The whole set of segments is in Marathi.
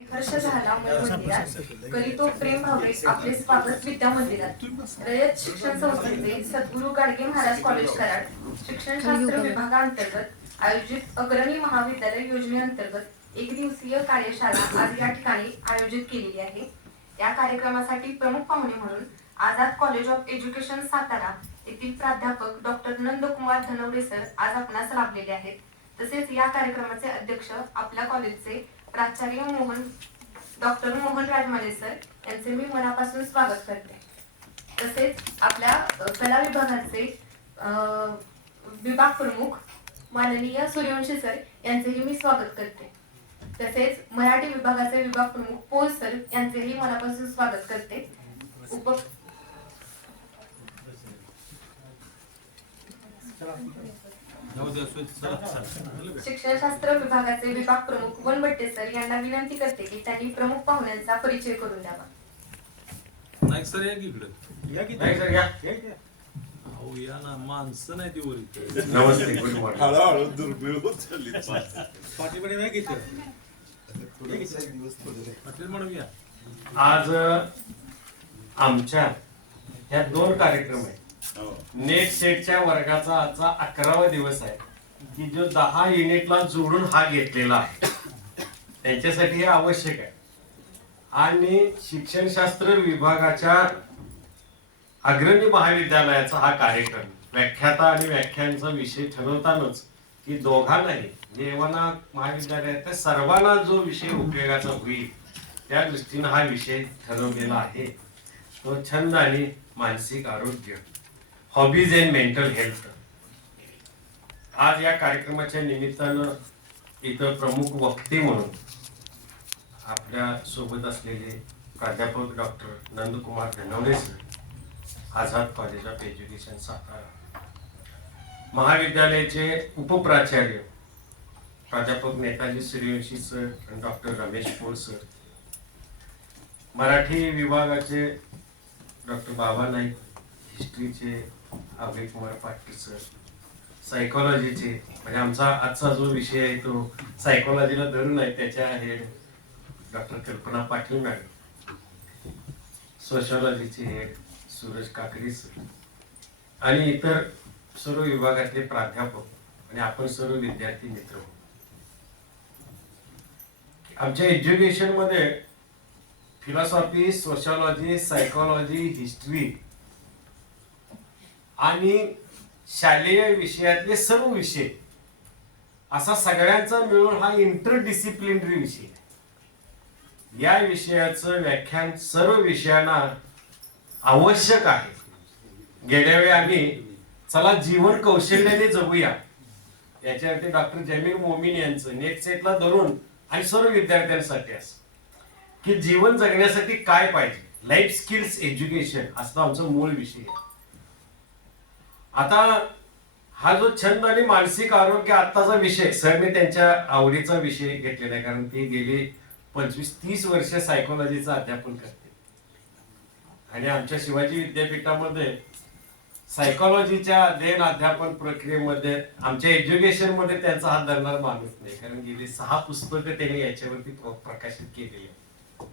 वर्ष झाला मंदिरात करीतो प्रेम भावे आपले स्वागत विद्या मंदिरात. रयत शिक्षण संस्थेचे सद्गुरू गाडगे महाराज कॉलेज कराड शिक्षणशास्त्र विभागांतर्गत आयोजित अग्रणी महाविद्यालय योजनेअंतर्गत एक दिवसीय कार्यशाळा आज या ठिकाणी आयोजित केलेली आहे. या कार्यक्रमासाठी प्रमुख पाहुणे म्हणून Azad college of education Satara येथील प्राध्यापक डॉक्टर नंदकुमार धनवडे सर आज आपणास लाभलेले आहेत. तसेच या कार्यक्रमाचे अध्यक्ष आपल्या कॉलेजचे प्राचार्य डॉक्टर मोहन राजमाने सर यांचे मी मनापासून स्वागत करते. तसेच आपल्या कला विभागाचे विभाग प्रमुख माननीय सूर्यवंशी सर यांचेही मी स्वागत करते. तसेच मराठी विभागाचे विभाग प्रमुख पोल सर यांचेही मनापासून स्वागत करते. शिक्षणशास्त्र विभागाचे विभाग प्रमुख वनबट्टे सर यांना विनंती करते की त्यांनी प्रमुख पाहुण्यांचा परिचय करून द्यावा. नाईक सर या की इकडे या की नाईक सर या अहो या ना माणसं नाही ती वरी. नमस्ते गुड मॉर्निंग. हळूहळू दुर्मिळ होत चालली. पाटील मॅडम या घेतो. पाटील मॅडम या. आज आमच्या ह्या दोन कार्यक्रम आहेत. नेट सेटच्या वर्गाचा आजचा 11वा दिवस आहे की जो 10 युनिटला जोडून हा घेतलेला आहे. त्यांच्यासाठी हे आवश्यक आहे. आणि शिक्षणशास्त्र विभागाच्या अग्रणी महाविद्यालयाचा हा कार्यक्रम व्याख्याता आणि व्याख्यानाचा विषय ठरवतानाच की दोघांनाही देवाना महाविद्यालयात त्या सर्वांना जो विषय उपयोगाचा होईल त्या दृष्टीने हा विषय ठरवलेला आहे. तो छंद आणि मानसिक आरोग्य, हॉबीज अँड मेंटल हेल्थ. आज या कार्यक्रमाच्या निमित्तानं इथं प्रमुख वक्ते म्हणून आपल्या सोबत असलेले प्राध्यापक doctor Nandkumar Dhanawade sir, Azad college of education Satara, महाविद्यालयाचे उपप्राचार्य प्राध्यापक नेताजी सूर्यवंशी सर आणि डॉक्टर रमेश पोल सर, मराठी विभागाचे डॉक्टर बाबा नाईक, हिस्ट्रीचे अभय कुमार पाटील सर, सायकोलॉजीचे म्हणजे आमचा आजचा जो विषय आहे तो सायकोलॉजीला धरून आहे त्याच्या हेड डॉक्टर कल्पना पाटील मॅडम, सोशॉलॉजीचे हेड सूरज काकडी सर आणि इतर सर्व विभागातले प्राध्यापक आणि आपण सर्व विद्यार्थी मित्र. आमच्या एज्युकेशन मध्ये फिलॉसॉफी, सोशॉलॉजी, सायकोलॉजी, हिस्ट्री आणि शालेय विषयातले सर्व विषय असा सगळ्यांचा मिळून हा इंटरडिसिप्लिनरी विषय आहे. या विषयाचं व्याख्यान सर्व विषयांना आवश्यक आहे. गेल्या वेळी आम्ही चला जीवन कौशल्याने जगूया याच्यावरती डॉक्टर जमीर मोमीन यांचं नेट सेटला धरून आणि सर्व विद्यार्थ्यांसाठी असं की जीवन जगण्यासाठी काय पाहिजे, लाईफ स्किल्स एज्युकेशन असं आमचा मूळ विषय आहे. आता हा जो छंद आणि मानसिक आरोग्य आत्ताचा विषय सरने त्यांच्या आवडीचा विषय घेतलेला आहे कारण ते गेले 25-30 वर्ष सायकोलॉजीचं अध्यापन करते आणि आमच्या शिवाजी विद्यापीठामध्ये सायकोलॉजीच्या अध्ययन अध्यापन प्रक्रियेमध्ये आमच्या एज्युकेशन मध्ये त्यांचा हात धरणार माणूस नाही कारण गेली 6 पुस्तकं त्यांनी याच्यावरती प्रकाशित केलेली आहेत.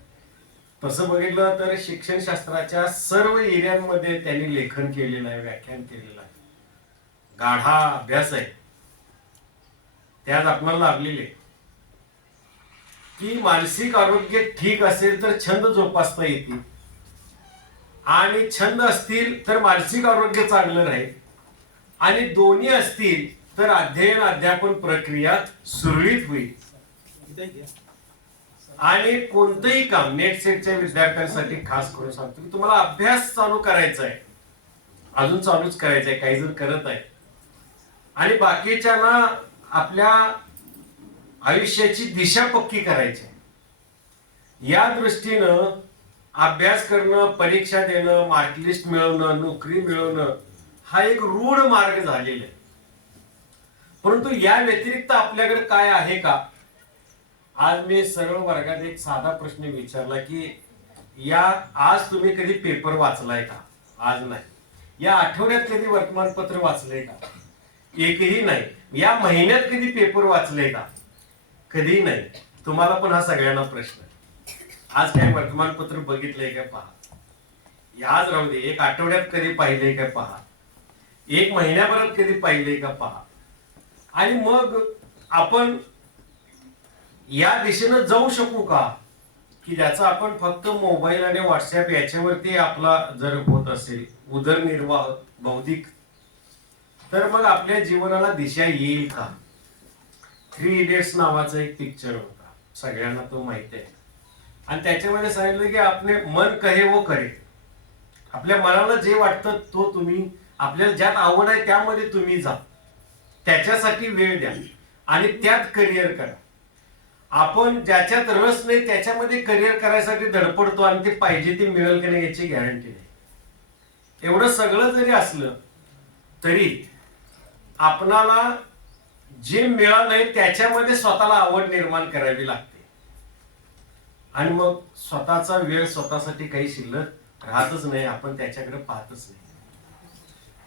तसं बघितलं तर शिक्षणशास्त्राच्या सर्व एरियांमध्ये त्यांनी लेखन केलेलं आहे, व्याख्यान केलेलं आहे. गाढा अभ्यास आहे. त्यात आपल्याला लाभलेले की मानसिक आरोग्य ठीक असेल तर छंद जोपासता येतील आणि छंद असतील तर मानसिक आरोग्य चांगलं राहील आणि दोन्ही असतील तर अध्ययन अध्यापन प्रक्रिया सुरळीत होईल. आणि कोणतंही काम नेट सेटच्या विद्यार्थ्यांसाठी खास करून सांगतो की तुम्हाला अभ्यास चालू करायचा आहे, अजून चालूच करायचा आहे, काही जण करत आहे आणि बाकीच्यांना आपल्या आयुष्याची दिशा पक्की करायची आहे. या दृष्टीनं अभ्यास करणं, परीक्षा देणं, मार्कलिस्ट मिळवणं, नोकरी मिळवणं हा एक रूढ मार्ग झालेला आहे. परंतु या व्यतिरिक्त आपल्याकडे काय आहे का? आज मी सर्व वर्गात एक साधा प्रश्न विचारला की आज तुम्ही कधी पेपर वाचलाय का? आज नाही. या आठवड्यात कधी वर्तमानपत्र वाचलंय का? एकही नाही. या महिन्यात कधी पेपर वाचले का? कधी नाही. तुम्हाला पण हा सगळ्यांना प्रश्न आहे. आज काय वर्तमानपत्र बघितलंय का पहा, आज राहू दे, एक आठवड्यात कधी पाहिलंय का पहा, एक महिन्याभरात कधी पाहिलंय का पहा. आणि मग आपण या दिशेनं जाऊ शकू का, की ज्याचा आपण फक्त मोबाईल आणि व्हॉट्सअप याच्यावरती आपला जर होत असेल उदरनिर्वाह बौद्धिक, तर मग आपल्या जीवनाला दिशा येईल का. 3 इडियट्स नावाचा एक पिक्चर होता, सगळ्यांना तो माहिती आहे. आणि त्याच्यामध्ये सांगितलं की आपले मन कहे वो करे. आपल्या मनाला जे वाटतं तो तुम्ही, आपल्याला ज्यात आवड आहे त्यामध्ये तुम्ही जा, त्याच्यासाठी वेळ द्या आणि त्यात करिअर करा. आपण ज्याच्यात रस नाही त्याच्यामध्ये करिअर करायसाठी धडपडतो आणि ते पाहिजे ते मिळेल की नाही याची गॅरंटी नाही. एवढं सगळं जरी असलं तरी आपणाला जे मिळालंय त्याच्यामध्ये स्वतःला आवड निर्माण करावी लागते. आणि मग स्वतःचा वेळ स्वतःसाठी काही शिल्लक राहतच नाही, आपण त्याच्याकडे पाहतच नाही.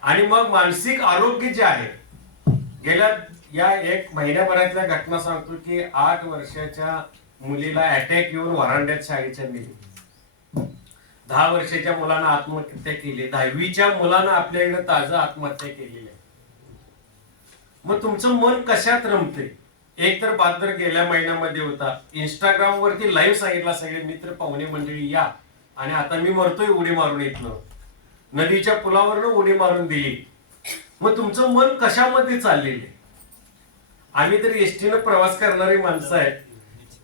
आणि मग मानसिक आरोग्य जे आहे, गेल्या या 1 महिन्याभरातल्या घटना सांगतो की 8 वर्षाच्या मुलीला अटॅक येऊन वरांड्यात शाळेच्या नेली. 10 वर्षाच्या मुलानं आत्महत्या केली, 10वीच्या मुलानं आपल्या इकडे ताजं आत्महत्या केलेली आहे. मग तुमचं मन कशात रमते. एक तर बादर गेल्या महिन्यामध्ये होता, इंस्टाग्राम वरती लाईव्ह सांगितला, सगळे मित्र पाहुणे मंडळी या, आणि आता मी मरतोय उडी मारून इथनं, नदीच्या पुलावरनं उडी मारून दिली. मग तुमचं मन कशामध्ये चाललेलं आहे. आम्ही तर एसटीनं प्रवास करणारी माणसं आहेत,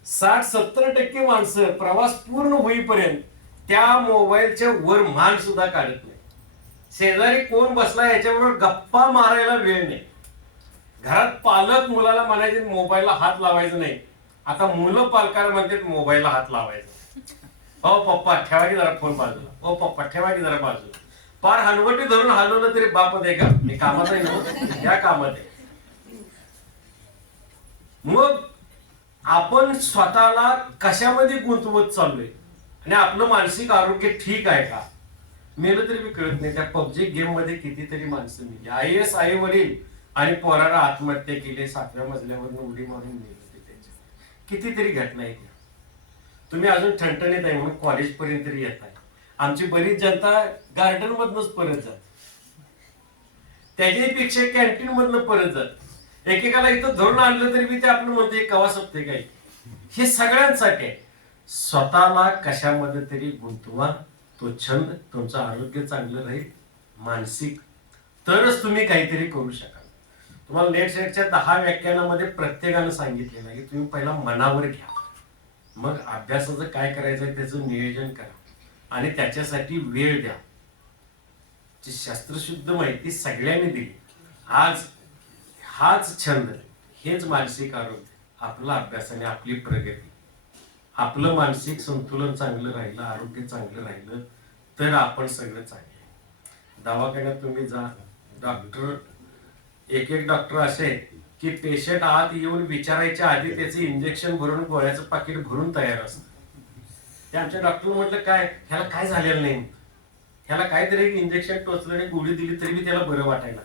60-70% माणसं प्रवास पूर्ण होईपर्यंत त्या मोबाईलच्या वर मान सुद्धा काढत नाही. शेजारी कोण बसला याच्याबरोबर गप्पा मारायला वेळ नाही. घरात पालक मुलाला म्हणायचे मोबाईलला हात लावायचा नाही, आता मुलं पालकाला म्हणतात मोबाईलला हात लावायचा. हो पप्पा ठेवा की जरा फोन बाजूला, हो पप्पा ठेवा की जरा बाजूला. पार हनवटी धरून हलवलं तरी बाप दे का, मी कामात आहे ना, या कामात आहे. मग आपण स्वतःला कशामध्ये गुंतवत चाललोय आणि आपलं मानसिक आरोग्य ठीक आहे का. मेलं तरी मी कळत नाही. त्या पबजी गेम मध्ये कितीतरी माणसं मेली, IAS आई वडील आणि पोराला आत्महत्या केली, 7व्या मजल्यावरून उडी मारून मेले. त्यांच्या कितीतरी घटना आहेत. तुम्ही अजून ठणठणीत आहे म्हणून कॉलेज पर्यंत तरी येत आहे. आमची बरीच जनता गार्डन मधनच परत जात, त्याच्यापेक्षा कॅन्टीन मधनं परत जात. एकेकाला इथं धरून आणलं तरी मी ते आपण म्हणतो कवा सपते काही. हे सगळ्यांसाठी आहे. स्वतःला कशामध्ये तरी गुंतवा, तो छंद, तुमचं आरोग्य चांगलं राहील मानसिक, तरच तुम्ही काहीतरी करू शकाल. तुम्हाला नेट सेटच्या 10 व्याख्यानामध्ये प्रत्येकानं सांगितलेलं आहे की तुम्ही पहिला मनावर घ्या, मग अभ्यासाचं काय करायचंय त्याचं नियोजन करा आणि त्याच्यासाठी वेळ द्या. जी शास्त्रशुद्ध माहिती सगळ्यांनी दिली. आज हाच छंद, हेच मानसिक आरोग्य, आपला अभ्यास आणि आपली प्रगती, आपलं मानसिक संतुलन चांगलं राहिलं, आरोग्य चांगलं राहिलं तर आपण सगळं चांगलं. दवाखान्यात तुम्ही जा, डॉक्टर, एक डॉक्टर असे की पेशंट आत येऊन विचारायच्या आधी त्याचे इंजेक्शन भरून गोळ्याचं पाकिट भरून तयार असतं. ते आमच्या डॉक्टर म्हटलं काय ह्याला काय झालेलं नाही, ह्याला काहीतरी इंजेक्शन टोचलं आणि गोळी दिली तरी बी त्याला बरं वाटायला.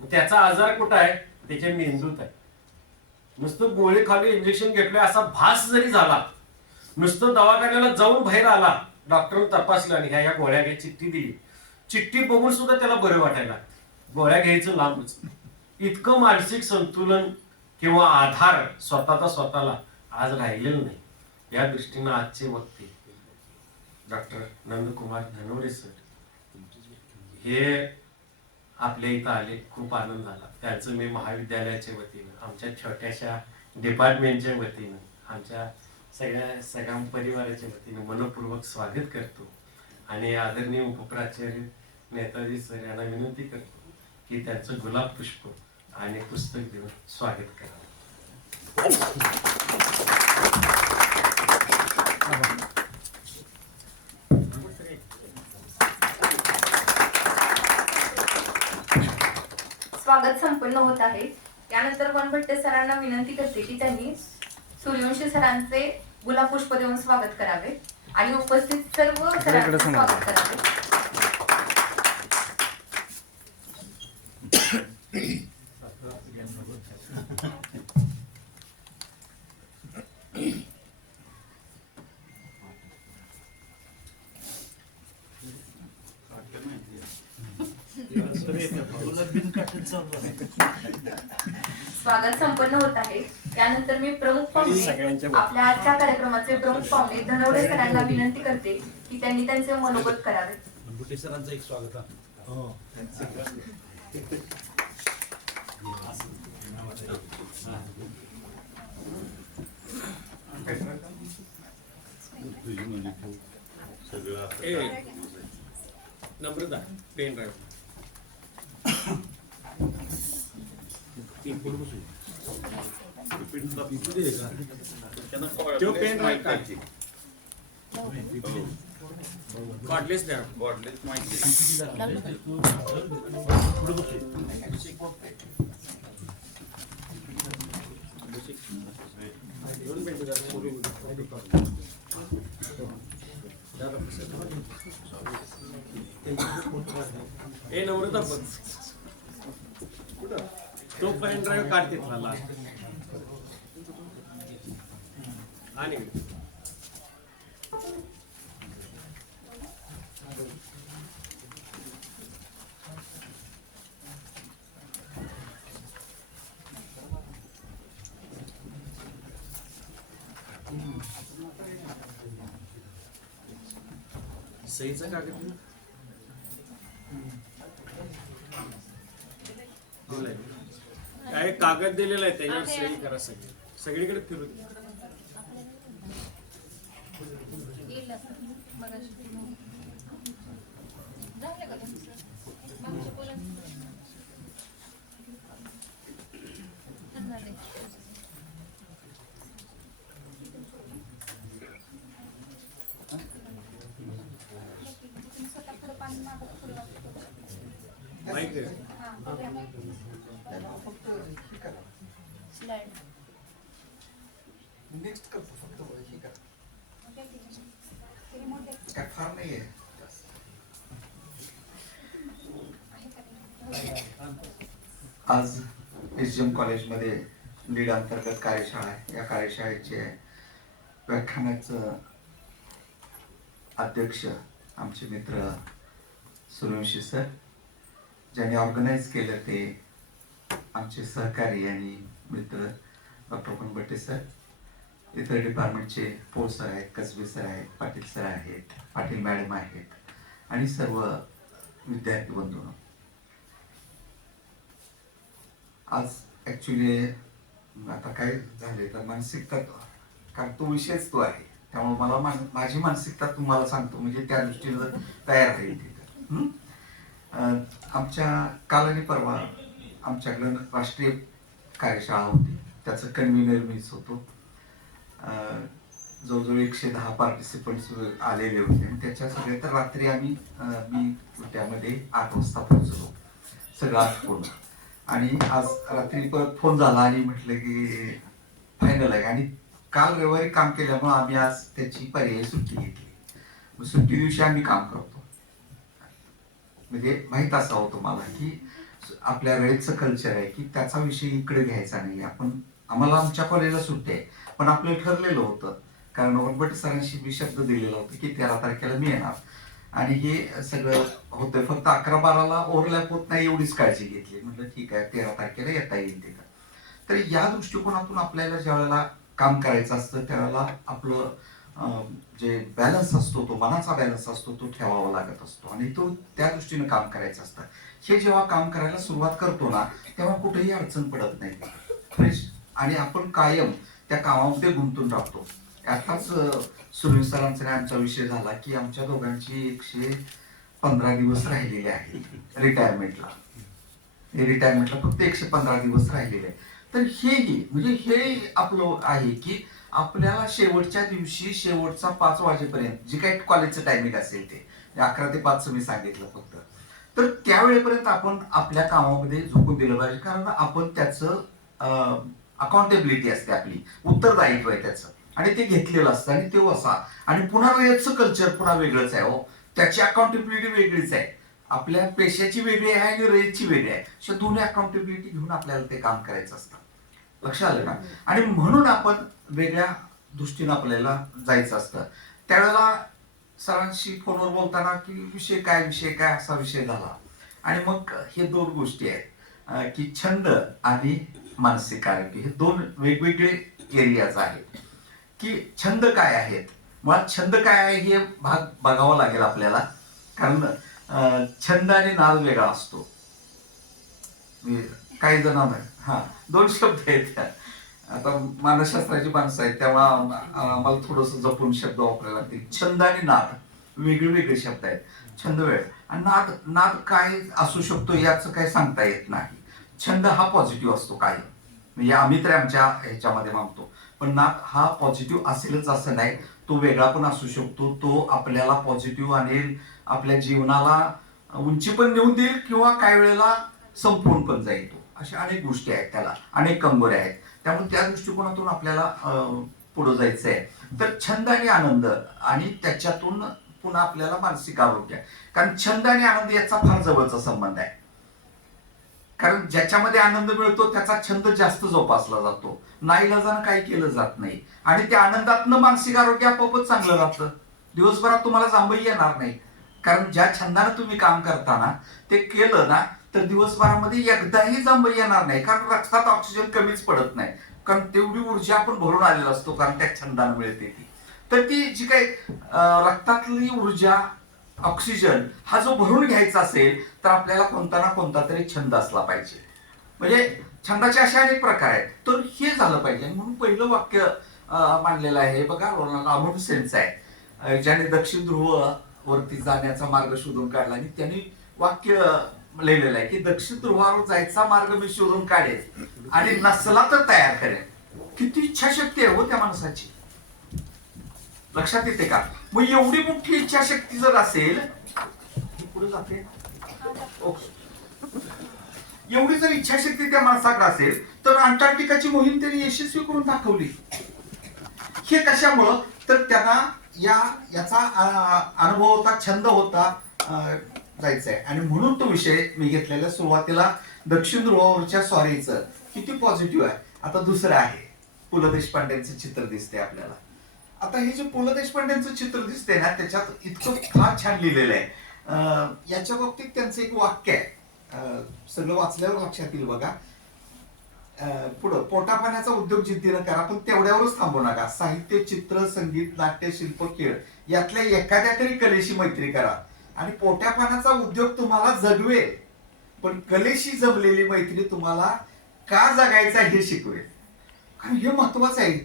त्याचा आजार कुठं आहे, त्याच्या मेंदूत आहे. नुसतं गोळी खाली इंजेक्शन घेतलं असा भास जरी झाला, नुसतं दवाखान्याला जाऊन बाहेर आला, डॉक्टरने तपासलं आणि ह्या गोळ्या घ्या, चिठ्ठी दिली, चिठ्ठी बघून सुद्धा त्याला बरं वाटायला, गोळ्या घ्यायचं लांबच. इतकं मानसिक संतुलन किंवा आधार स्वतःला आज राहिलेलं नाही. या दृष्टीनं आजचे वक्ते डॉक्टर नंदकुमार धनवरे सर हे आपल्या इथं आले, खूप आनंद झाला. त्यांचं मी महाविद्यालयाच्या वतीनं, आमच्या छोट्याशा डिपार्टमेंटच्या वतीनं, आमच्या सगळ्या परिवाराच्या वतीनं मनपूर्वक स्वागत करतो. आणि आदरणीय उपप्राचार्य नेताजी सर यांना विनंती करतो की त्यांचं गुलाब पुष्प आणि पुस्तक देऊन स्वागत करा. स्वागत संपन्न होत आहे. यानंतर वनभट्टे सरांना विनंती करते की त्यांनी सूर्यवंशी सरांचे गुलाब पुष्प देऊन स्वागत करावे आणि उपस्थित सर्व सरांचे स्वागत करावे. स्वागत संपन्न होत आहे. त्यानंतर मी प्रमुख पाहुणे आपल्या आजच्या कार्यक्रमाचे प्रमुख पाहुणे धनवडे सरांना विनंती करते की त्यांनी त्यांचे मनोगत करावे. बुटे सरांचं एक स्वागत नम्रता पेन ड्राईव्ह तो पेन ड्राईव्ह काढते कॉर्डलेस द्या कॉर्डलेस माहिती हे नम्रता पण तो पेन ड्राईव्ह काढते मला आणि सहीचा कागद दिलाय काय कागद दिलेला आहे त्याच्यावर सही करा सगळीकडे फिरू द्या. माहिती आहे नेक्स्ट करतो फक्त हे करा काय फार नाही आहे. आज एसजीएम कॉलेजमध्ये लीड अंतर्गत कार्यशाळा आहे. या कार्यशाळेचे व्याख्यानाचं अध्यक्ष आमचे मित्र सूर्यवंशी सर, ज्यांनी ऑर्गनाईज केलं ते आमचे सहकारी आणि मित्र डॉक्टर कुंबटे सर, इतर डिपार्टमेंटचे पोळ सर आहेत, कसबे सर आहेत, पाटील सर आहेत, पाटील मॅडम आहेत आणि सर्व विद्यार्थी बंधूंनो. आज ॲक्च्युली आता काय झाले तर मानसिकता, कारण तो विषयच तो आहे, त्यामुळे मला माझी मानसिकता तुम्हाला सांगतो, म्हणजे त्या दृष्टीनं तयार राहील तिथं. आमच्या काल आणि परवा आमच्याकडं राष्ट्रीय कार्यशाळा होती, त्याचं कन्व्हिनर मीच होतो. जवळजवळ 110 पार्टिसिपंट्स आलेले होते आणि त्याच्या सगळे तर रात्री मी त्यामध्ये 8 वाजता पोहोचलो सगळं आटपून. आणि आज रात्री परत फोन झाला आणि म्हटलं की फायनल आहे. आणि काल रविवारी काम केल्यामुळे आम्ही आज त्याची पर्यायी सुट्टी घेतली. सुट्टी दिवशी आम्ही काम करतो, म्हणजे माहीत असावं तुम्हाला की आपल्या रयतचं कल्चर आहे की त्याचा विषय इकडे घ्यायचा नाही. आम्हाला आमच्या कॉलेजला सुट्टी आहे, पण आपलं ठरलेलं होतं, कारण वनबटे सरांशी मी शब्द दिलेला होता की 13 तारखेला मी येणार आणि हे सगळं होतं. फक्त 11-12ला ओव्हरलॅप होत नाही एवढीच काळजी घेतली. म्हटलं ठीक आहे, 13 तारखेला येता येईल ते. तर या दृष्टिकोनातून आपल्याला ज्या वेळेला काम करायचं असतं त्यावेळेला आपलं जे बॅलन्स असतो, तो मनाचा बॅलन्स असतो, तो ठेवावा लागत असतो आणि तो त्या दृष्टीनं काम करायचं असतं. हे जेव्हा काम करायला सुरुवात करतो ना, तेव्हा कुठेही अडचण पडत नाही, फ्रेश, आणि आपण कायम त्या कामामध्ये गुंतून राहतो. आताच सुनील सरांचा आमचा विषय झाला की आमच्या दोघांची 115 दिवस राहिलेले आहेत रिटायरमेंटला. रिटायरमेंटला फक्त 115 दिवस राहिलेले आहे. तर हेही म्हणजे हे आपलं आहे की आपल्याला शेवटच्या दिवशी शेवटचा 5 वाजेपर्यंत जे काही कॉलेजचं टायमिंग असेल ते 11 ते 5 मी सांगितलं फक्त, तर त्यावेळेपर्यंत आपण आपल्या कामामध्ये झोकून दिलं पाहिजे, कारण आपण त्याचं अकाउंटेबिलिटी असते, आपली उत्तरदायित्व आहे त्याचं, आणि ते घेतलेलं असतं आणि ते असा. आणि पुन्हा रयतचं कल्चर पुन्हा वेगळंच आहे हो, त्याची अकाउंटेबिलिटी वेगळीच आहे. आपल्या पेशाची वेगळी आहे आणि रयतची वेगळी आहे. अशा दोन्ही अकाउंटेबिलिटी घेऊन आपल्याला ते काम करायचं असतं. लक्षात आलं ना? आणि म्हणून आपण वेगळ्या दृष्टीनं आपल्याला जायचं असतं. त्यावेळेला सरांशी फोनवर बोलताना की विषय काय असा विषय झाला आणि मग हे दोन गोष्टी आहेत की छंद आणि मानसिक आरोग्य हे दोन वेगवेगळे एरियाज आहेत. की छंद काय आहेत, मुळात छंद काय आहे हे भाग बघावा लागेल आपल्याला, कारण छंद आणि नाद वेगळा असतो. काही जणांना दोन शब्द आहेत. आता मानसशास्त्राची माणसं आहेत तेव्हा आम्हाला थोडस जपून शब्द वापरायला लागतील. छंद आणि नाद वेगळे वेगळे शब्द आहेत. छंद वेळ आणि नाद, नाद काय असू शकतो याचं काही सांगता येत नाही. छंद हा पॉझिटिव्ह असतो काय, म्हणजे आम्ही तर आमच्या ह्याच्यामध्ये मानतो, पण नाद हा पॉझिटिव्ह असेलच असं नाही, तो वेगळा पण असू शकतो. तो आपल्याला पॉझिटिव्ह आणेल, आपल्या जीवनाला उंची पण नेऊन देईल किंवा काही वेळेला संपवून पण जाईल. तो अशा अनेक गोष्टी आहेत, त्याला अनेक कंगोरे आहेत. त्यामुळे त्या दृष्टिकोनातून आपल्याला पुढे जायचं आहे. तर छंद आणि आनंद आणि त्याच्यातून पुन्हा आपल्याला मानसिक आरोग्य, कारण छंद आणि आनंद याचा फार जवळचा संबंध आहे. कारण ज्याच्यामध्ये आनंद मिळतो त्याचा छंद जास्त जोपासला जातो, नाईलाजानं काही केलं जात नाही, आणि त्या आनंदातनं मानसिक आरोग्य आपोआपच चांगलं राहतं. दिवसभरात तुम्हाला जांभई येणार नाही, कारण ज्या छंदानं तुम्ही काम करताना ते केलं ना तर दिवसभरामध्ये एकदाही जांभई येणार नाही, कारण रक्तात ऑक्सिजन कमीच पडत नाही, कारण तेवढी ऊर्जा आपण भरून आलेला असतो, कारण त्या छंदानं मिळते ती. तर ती जी काही रक्तातली ऊर्जा, ऑक्सिजन हा जो भरून घ्यायचा असेल तर आपल्याला कोणता ना कोणता तरी छंद असला पाहिजे. म्हणजे छंदाचे असे अनेक प्रकार आहेत, तर हे झालं पाहिजे. म्हणून पहिलं वाक्य मांडलेलं आहे बघा, रामन सेनचं आहे, ज्याने दक्षिण ध्रुव वरती जाण्याचा मार्ग शोधून काढला, आणि त्यांनी वाक्य लिहिलेलं आहे की दक्षिण ध्रुवावर जायचा मार्ग मी शोधून काढेन आणि नसला तर तयार करेन. किती इच्छाशक्ती आहे हो त्या माणसाची, लक्षात येते का? मग एवढी मोठी इच्छाशक्ती जर असेल, पुढे जाते, एवढी जर इच्छाशक्ती त्या माणसाकडे असेल तर अंटार्क्टिकाची मोहीम त्यांनी यशस्वी करून दाखवली. हे कशामुळं, तर त्यांना याचा अनुभव होता, छंद होता, जायचंय. आणि म्हणून तो विषय मी घेतलेला सुरुवातीला दक्षिण ध्रुवावरच्या स्वारीचं किती पॉझिटिव्ह आहे. आता दुसरं आहे, पु ल देशपांडेंचं चित्र दिसते आपल्याला. आता हे जे पु ल देशपांडेंचं चित्र दिसते ना, त्याच्यात इतकं फार छान लिहिलेलं आहे. याच्या बाबतीत त्यांचं एक वाक्य आहे, सगळं वाचल्यावर लक्षात येईल बघा. पुढं, पोटापाण्याचा उद्योग जिद्दीनं करा, पण तेवढ्यावरच थांबू नका. साहित्य, चित्र, संगीत, नाट्य, शिल्प, खेळ यातल्या एखाद्या तरी कलेशी मैत्री करा, आणि पोटापाण्याचा उद्योग तुम्हाला जगवेल, पण कलेशी जमलेली मैत्री तुम्हाला का जगायचा हे शिकवेल. कारण हे महत्वाचं आहे.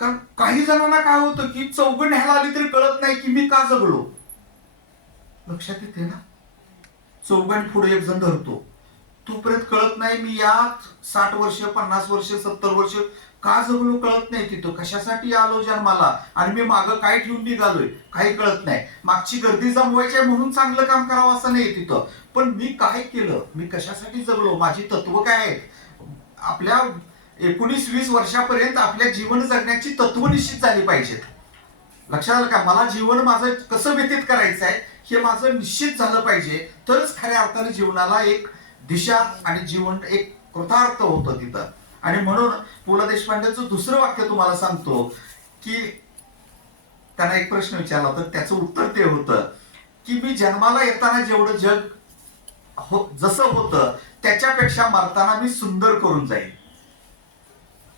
कारण काही जणांना काय होतं की चौघड न्यायला आली तरी कळत नाही की मी का जगलो. लक्षात येते ना, चौघांनी पुढे एक जण धरतो, तोपर्यंत कळत नाही मी यात 60 वर्ष, 50 वर्ष, 70 वर्ष का जगलो कळत नाही. तिथं कशासाठी आलो जन्माला, आणि मी मागं काय ठेवून निघालोय काही कळत नाही. मागची गर्दी जमवायची आहे म्हणून चांगलं काम करावं असं नाही तिथं, पण मी काय केलं, मी कशासाठी जगलो, माझी तत्व काय आहेत. आपल्या 19-20 वर्षापर्यंत आपल्या जीवन जगण्याची तत्व निश्चित झाली पाहिजेत. लक्षात आलं का? मला जीवन माझं कसं व्यतीत करायचं आहे हे माझं निश्चित झालं पाहिजे, तरच खऱ्या अर्थाने जीवनाला एक दिशा आणि जीवन एक कृतार्थ होतं तिथं. आणि म्हणून पु ल देशपांडेचं दुसरं वाक्य तुम्हाला सांगतो की त्यांना एक प्रश्न विचारला होता, त्याचं उत्तर ते होतं की मी जन्माला येताना जेवढं जग जसं होतं त्याच्यापेक्षा मरताना मी सुंदर करून जाईल.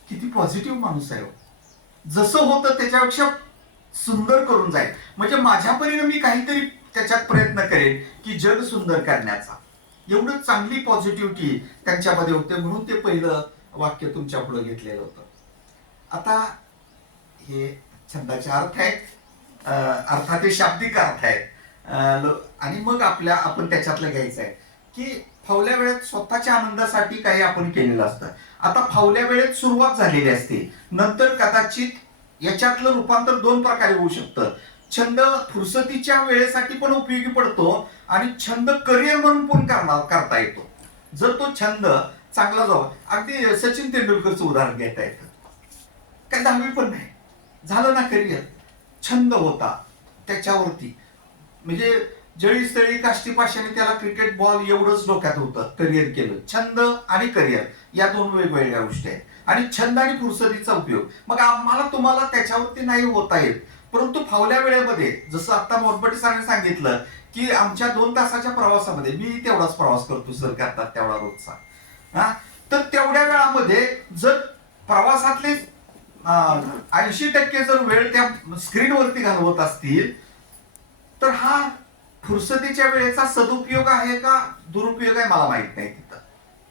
किती पॉझिटिव्ह माणूस आहे. जसं होतं त्याच्यापेक्षा सुंदर करून जाईल, म्हणजे माझ्या परीने मी काहीतरी त्याच्यात प्रयत्न करेन की जग सुंदर करण्याचा. एवढं चांगली पॉझिटिव्हिटी त्यांच्यामध्ये होते, म्हणून ते पहिलं वाक्य तुमच्या पुढे घेतलेलं होतं. आता हे छंदाचे अर्थ आहेत, अर्थात हे शाब्दिक अर्थ आहेत, आणि मग आपण त्याच्यातलं घ्यायचं आहे की फावल्या वेळेत स्वतःच्या आनंदासाठी काही आपण केलेलं असतं. आता फावल्या वेळेत सुरुवात झालेली असते, नंतर कदाचित याच्यातलं रूपांतर दोन प्रकारे होऊ शकतं. छंद फुरसतीच्या वेळेसाठी पण उपयोगी पडतो, आणि छंद करिअर म्हणून पण करता येतो. जर तो छंद चांगला जावा, अगदी सचिन तेंडुलकरचं उदाहरण घेता येतं. काय 10वी पण नाही झालं ना करिअर, छंद होता त्याच्यावरती, म्हणजे जळी स्थळी काष्टी पाशाने त्याला क्रिकेट बॉल एवढंच डोक्यात होतं, करिअर केलं. छंद आणि करिअर या दोन वेगवेगळ्या गोष्टी आहेत, आणि छंद आणि फुरसतीचा उपयोग. मग आम्हाला तुम्हाला त्याच्यावरती नाही होता येत, परंतु फावल्या वेळेमध्ये जसं आता मोरपटे सरांनी सांगितलं की आमच्या 2 तासाच्या प्रवासामध्ये मी तेवढाच प्रवास करतो सर करतात तेवढा रोजचा. हा, तर तेवढ्या वेळामध्ये जर प्रवासातले 80% जर वेळ त्या स्क्रीनवरती घालवत असतील तर हा फुरसतीच्या वेळेचा सदुपयोग आहे का दुरुपयोग आहे मला माहित नाही तिथं,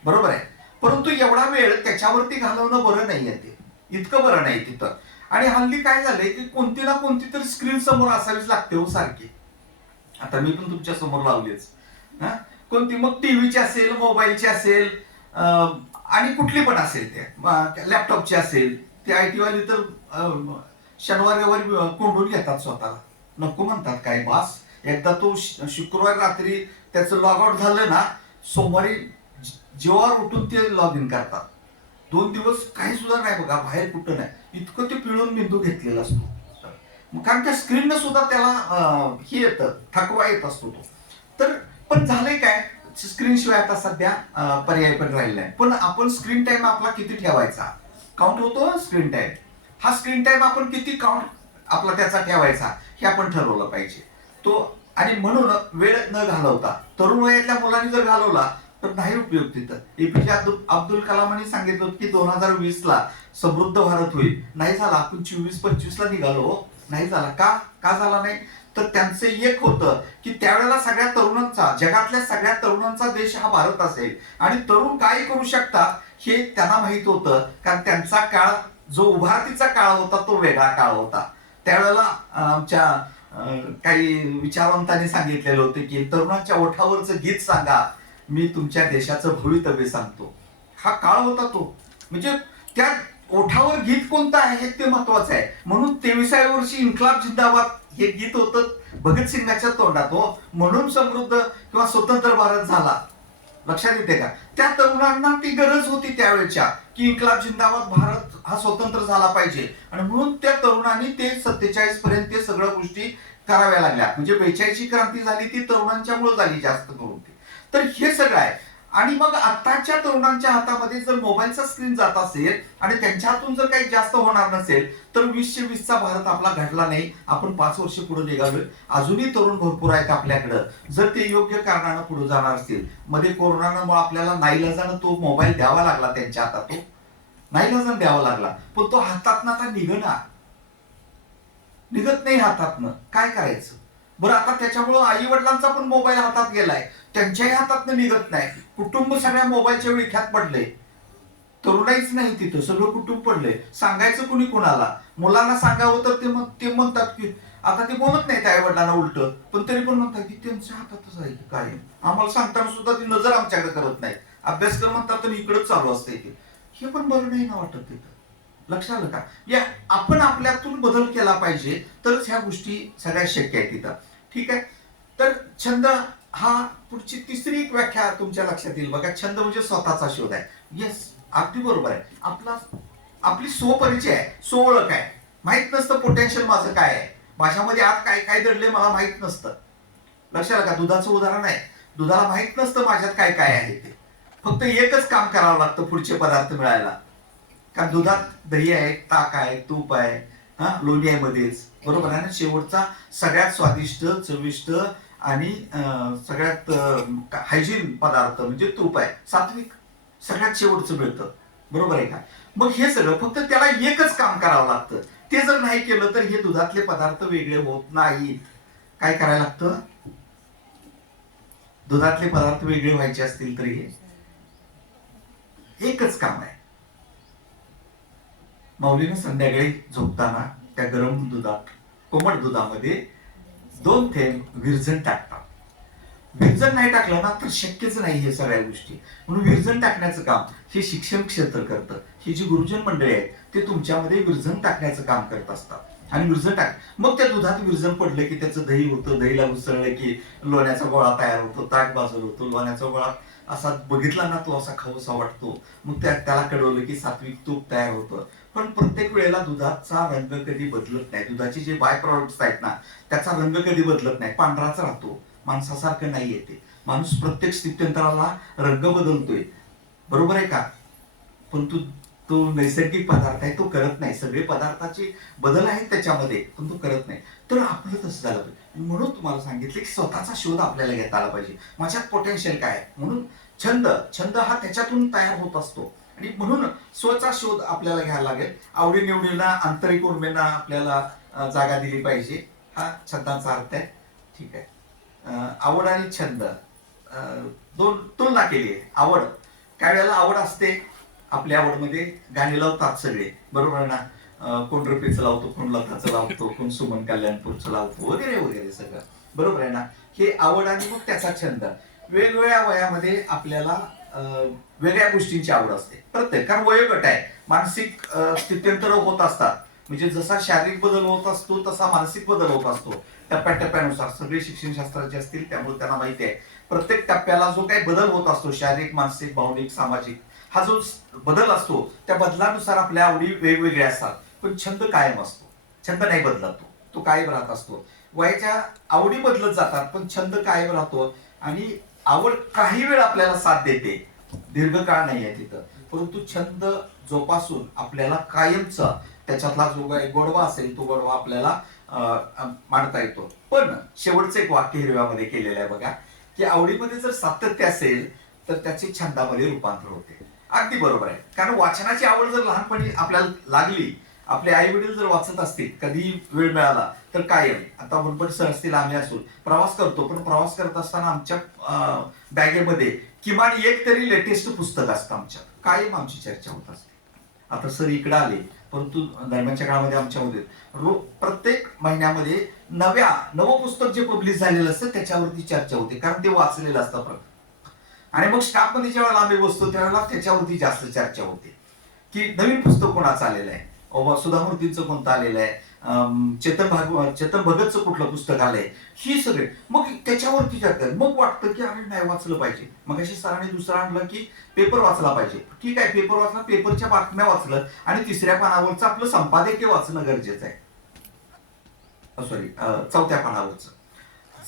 बरोबर आहे. परंतु एवढा वेळ त्याच्यावरती घालवणं बरं नाहीये, ते इतकं बरं नाही तिथं. आणि हल्ली काय झालंय की कोणती ना कोणती तरी स्क्रीन समोर असावीच लागते हो सारखी. आता मी पण तुमच्या समोर लावलीच, कोणती मग टीव्हीची असेल, मोबाईलची असेल, आणि कुठली पण असेल, ते लॅपटॉपची असेल. ते IT वाली तर शनिवार रविवारी कोंडून घेतात स्वतःला, नको म्हणतात काय बास. एकदा तो शुक्रवार रात्री त्याचं लॉग आउट झालं ना, सोमवारी जेव्हा उठून ते लॉग इन करतात. 2 दिवस काही सुद्धा नाही बघा, बाहेर कुठं नाही, इतकं ते पिळून मेंदू घेतलेला असतो. कारण त्या स्क्रीननं सुद्धा त्याला हे येतं, थकवा येत असतो तो. तर पण झालंय काय, स्क्रीन शिवाय आता सध्या पर्याय पण राहिला नाही. पण आपण स्क्रीन टाइम आपला किती ठेवायचा, काउंट होतो स्क्रीन टाइम. हा स्क्रीन टाइम आपण किती काउंट आपला त्याचा ठेवायचा हे आपण ठरवलं पाहिजे तो. आणि म्हणून वेळ न घालवता तरुण वयातल्या मुलांनी जर घालवला तर नाही उपयोग तिथं. APJ अब्दुल कलामांनी सांगितलं की 2020 समृद्ध भारत होईल. नाही झाला, आपण 24-25 निघालो, नाही झाला. का झाला नाही, तर त्यांचं एक होतं की त्यावेळेला सगळ्या तरुणांचा, जगातल्या सगळ्या तरुणांचा देश हा भारत असेल आणि तरुण काय करू शकतात हे त्यांना माहित होतं. कारण त्यांचा काळ जो उभारतीचा काळ होता तो वेगळा काळ होता. त्यावेळेला आमच्या काही विचारवंतांनी सांगितलेलं होतं की तरुणांच्या ओठावरचं गीत सांगा, मी तुमच्या देशाचं भवितव्य सांगतो. हा काळ होता तो. म्हणजे त्या ओठावर गीत कोणतं आहे ते महत्वाचं आहे. म्हणून 23व्या वर्षी इन्कलाब जिंदाबाद हे गीत होतं भगतसिंगाच्या तोंडात हो. म्हणून समृद्ध किंवा स्वतंत्र भारत झाला. लक्षात येते का? त्या तरुणांना ती गरज होती त्यावेळेच्या की इन्कलाब जिंदाबाद, भारत हा स्वतंत्र झाला पाहिजे. आणि म्हणून त्या तरुणांनी ते 47 पर्यंत ते सगळ्या गोष्टी कराव्या लागल्या. म्हणजे 42ची क्रांती झाली ती तरुणांच्यामुळे झाली जास्त करून. तर हे सगळं आहे. आणि मग आताच्या तरुणांच्या हातामध्ये जर मोबाईलचा स्क्रीन जात असेल आणि त्यांच्या हातून जर काही जास्त होणार नसेल तर 2020चा भारत आपला घडला नाही. आपण 5 वर्ष पुढे निघालोय. अजूनही तरुण भरपूर आहेत आपल्याकडं, जर ते योग्य कारणानं पुढे जाणार असतील. मध्ये कोरोनानं मग आपल्याला नाईलाजानं तो मोबाईल द्यावा लागला त्यांच्या हातात, तो नाईलाजानं द्यावा लागला. पण तो हातातनं आता निघत नाही हातातनं, काय करायचं बरं. आता त्याच्यामुळं आई वडिलांचा पण मोबाईल हातात गेलाय, त्यांच्याही हातातनं निघत नाही. कुटुंब सगळ्या मोबाईलच्या विळख्यात पडले. तरुणाईच नाही तिथं, सगळं कुटुंब पडले. सांगायचं कुणी कुणाला, मुलांना सांगावं तर ते म्हणतात की आता ते बोलत नाहीत आई वडिलांना उलट, पण तरी पण म्हणतात की त्यांच्या हातातच आहे काय. आम्हाला सांगताना सुद्धा ती नजर आमच्याकडे करत नाही. अभ्यास कर म्हणतात तर इकडेच चालू असते ते. हे पण बरं नाही ना वाटत तिथं. लक्षात आलं का? या आपण आपल्यातून बदल केला पाहिजे तरच ह्या गोष्टी सगळ्या शक्य आहेत तिथं. ठीक आहे. तर छंद हा पुढची 3री एक व्याख्या तुमच्या लक्षात येईल बघा. छंद म्हणजे स्वतःचा शोध आहे. येस, अगदी बरोबर आहे. आपली स्वपरिचय आहे, स्वओळख आहे. माहित नसतं पोटेन्शियल माझं काय आहे, माझ्यामध्ये आत काय काय दडले मला माहित नसतं. लक्षात आलं का? दुधाचं उदाहरण आहे. दुधाला माहित नसतं माझ्यात काय काय आहे ते. फक्त एकच काम करावं लागतं पुढचे पदार्थ मिळायला. कारण दुधात दही आहे, ताक आहे, तूप आहे, लोणी आहे मध्येच, बरोबर आहे ना. शेवटचा सगळ्यात स्वादिष्ट, चविष्ट आणि सगळ्यात हायजीन पदार्थ म्हणजे तूप आहे. सात्विक सगळ्यात शेवटचं मिळतं, बरोबर आहे का? मग हे सगळं फक्त त्याला एकच काम करावं लागतं. ते जर नाही केलं तर हे दुधातले पदार्थ वेगळे होत नाहीत. काय करायला लागतं? दुधातले पदार्थ वेगळे व्हायचे असतील तरी हे एकच काम आहे. माऊलीनं संध्याकाळी झोपताना त्या गरम दुधात, कोमट दुधामध्ये 2 थेंब विरजण टाकतात. विरजण नाही टाकलं ना तर शक्यच नाही हे सगळ्या गोष्टी. म्हणून विरजण टाकण्याचं काम हे शिक्षण क्षेत्र करतं. ही जी गुरुजन मंडळी आहेत ते तुमच्यामध्ये विरजण टाकण्याचं काम करत असतात. आणि विरजण मग त्या दुधात विरजण पडलं की त्याचं दही होतं, दहीला उसळलं की लोण्याचा गोळा तयार होतो, ताक बाजूला होतो. लोण्याचा गोळा असा बघितला ना तो असा खाऊसा वाटतो. मग त्याला कडवलं की सात्विक तूप तयार होतं. पण प्रत्येक वेळेला दुधाचा रंग कधी बदलत नाही. दुधाचे जे बाय प्रॉडक्ट्स आहेत ना त्याचा रंग कधी बदलत नाही, पांढराच राहतो. माणसासारखं नाही येते. माणूस प्रत्येक स्थित्यंतराला रंग बदलतोय, बरोबर आहे का? पण तो नैसर्गिक पदार्थ आहे, तो करत नाही. सगळे पदार्थाचे बदल आहेत त्याच्यामध्ये, पण तो करत नाही. तर आपलं तसं झालं पाहिजे. म्हणून तुम्हाला सांगितलं की स्वतःचा शोध आपल्याला घेता आला पाहिजे. माझ्यात पोटेन्शियल काय आहे, म्हणून छंद हा त्याच्यातून तयार होत असतो. आणि म्हणून स्वतःचा शोध आपल्याला घ्यायला लागेल. आवडीनिवडीला, आंतरिक उर्मेना आपल्याला जागा दिली पाहिजे. हा छंदाचा अर्थ आहे. ठीक आहे. आवड आणि छंद दोन तुलना केली आहे. आवड, काही वेळेला आवड असते, आपल्या आवडमध्ये गाणी लावतात सगळे, बरोबर ना. कोण रफीचं लावतो, कोण लताचं लावतो, कोण सुमन कल्याणपूरचं लावतो, वगैरे वगैरे सगळं, बरोबर आहे ना. हे आवड आणि मग त्याचा छंद. वेगवेगळ्या वयामध्ये आपल्याला वेगळ्या गोष्टींची आवड असते प्रत्येक, कारण वयोगट आहे, मानसिक स्थित्यंतर होत असतात. म्हणजे जसा शारीरिक बदल होत असतो तसा मानसिक बदल होत असतो टप्प्याटप्प्यानुसार. सगळे शिक्षणशास्त्राचे असतील त्यामुळे त्यांना माहिती आहे प्रत्येक टप्प्याला जो काही बदल होत असतो, शारीरिक, मानसिक, भावनिक, सामाजिक, हा जो बदल असतो त्या बदलानुसार आपल्या आवडी वेगवेगळ्या असतात. पण छंद कायम असतो, छंद नाही बदलत, तो कायम राहत असतो. वयाच्या आवडी बदलत जातात पण छंद कायम राहतो. आणि आवड काही वेळ आपल्याला साथ देते, दीर्घकाळ नाही आहे तिथं, परंतु छंद जोपासून आपल्याला कायमचा त्याच्यातला जो काही गोडवा असेल तो गोडवा आपल्याला मांडता येतो. पण शेवटचं एक वाक्य हिरव्यामध्ये केलेलं आहे बघा, की आवडीमध्ये जर सातत्य असेल तर त्याचे छंदामध्ये रूपांतर होते. अगदी बरोबर आहे. कारण वाचनाची आवड जर लहानपणी आपल्याला लागली, आपले आई वडील जर वाचत असतील, कधी वेळ मिळाला तर कायम, आता वनपट सर असतील, आम्ही असू, प्रवास करतो, पण प्रवास करत असताना आमच्या बॅगेमध्ये किमान एक तरी लेटेस्ट पुस्तक असतं आमच्या, कायम आमची चर्चा होत असते. आता सर इकडे आले, परंतु दरम्यानच्या काळामध्ये आमच्यामध्ये प्रत्येक महिन्यामध्ये नवं पुस्तक जे पब्लिश झालेलं असतं त्याच्यावरती चर्चा होते, कारण ते वाचलेलं असतं. आणि मग स्टाफ मध्ये ज्या वेळेला आम्ही बसतो त्यावेळेला त्याच्यावरती जास्त चर्चा होते की नवीन पुस्तक कोणाचं आलेलं आहे, सुधामूर्तींचं कोणतं आलेलं आहे, चेतन भगतचं कुठलं पुस्तक आलंय, ही सगळे मग त्याच्यावरती चर्चा. मग वाटतं की अरे नाही वाचलं पाहिजे. मग अशी सरांनी दुसरा आणलं की पेपर वाचला पाहिजे. ठीक आहे, पेपर वाचला, पेपरच्या बातम्या वाचलं आणि तिसऱ्या पानावरचं आपलं संपादकीय वाचणं गरजेचं आहे. सॉरी, चौथ्या पानावरचं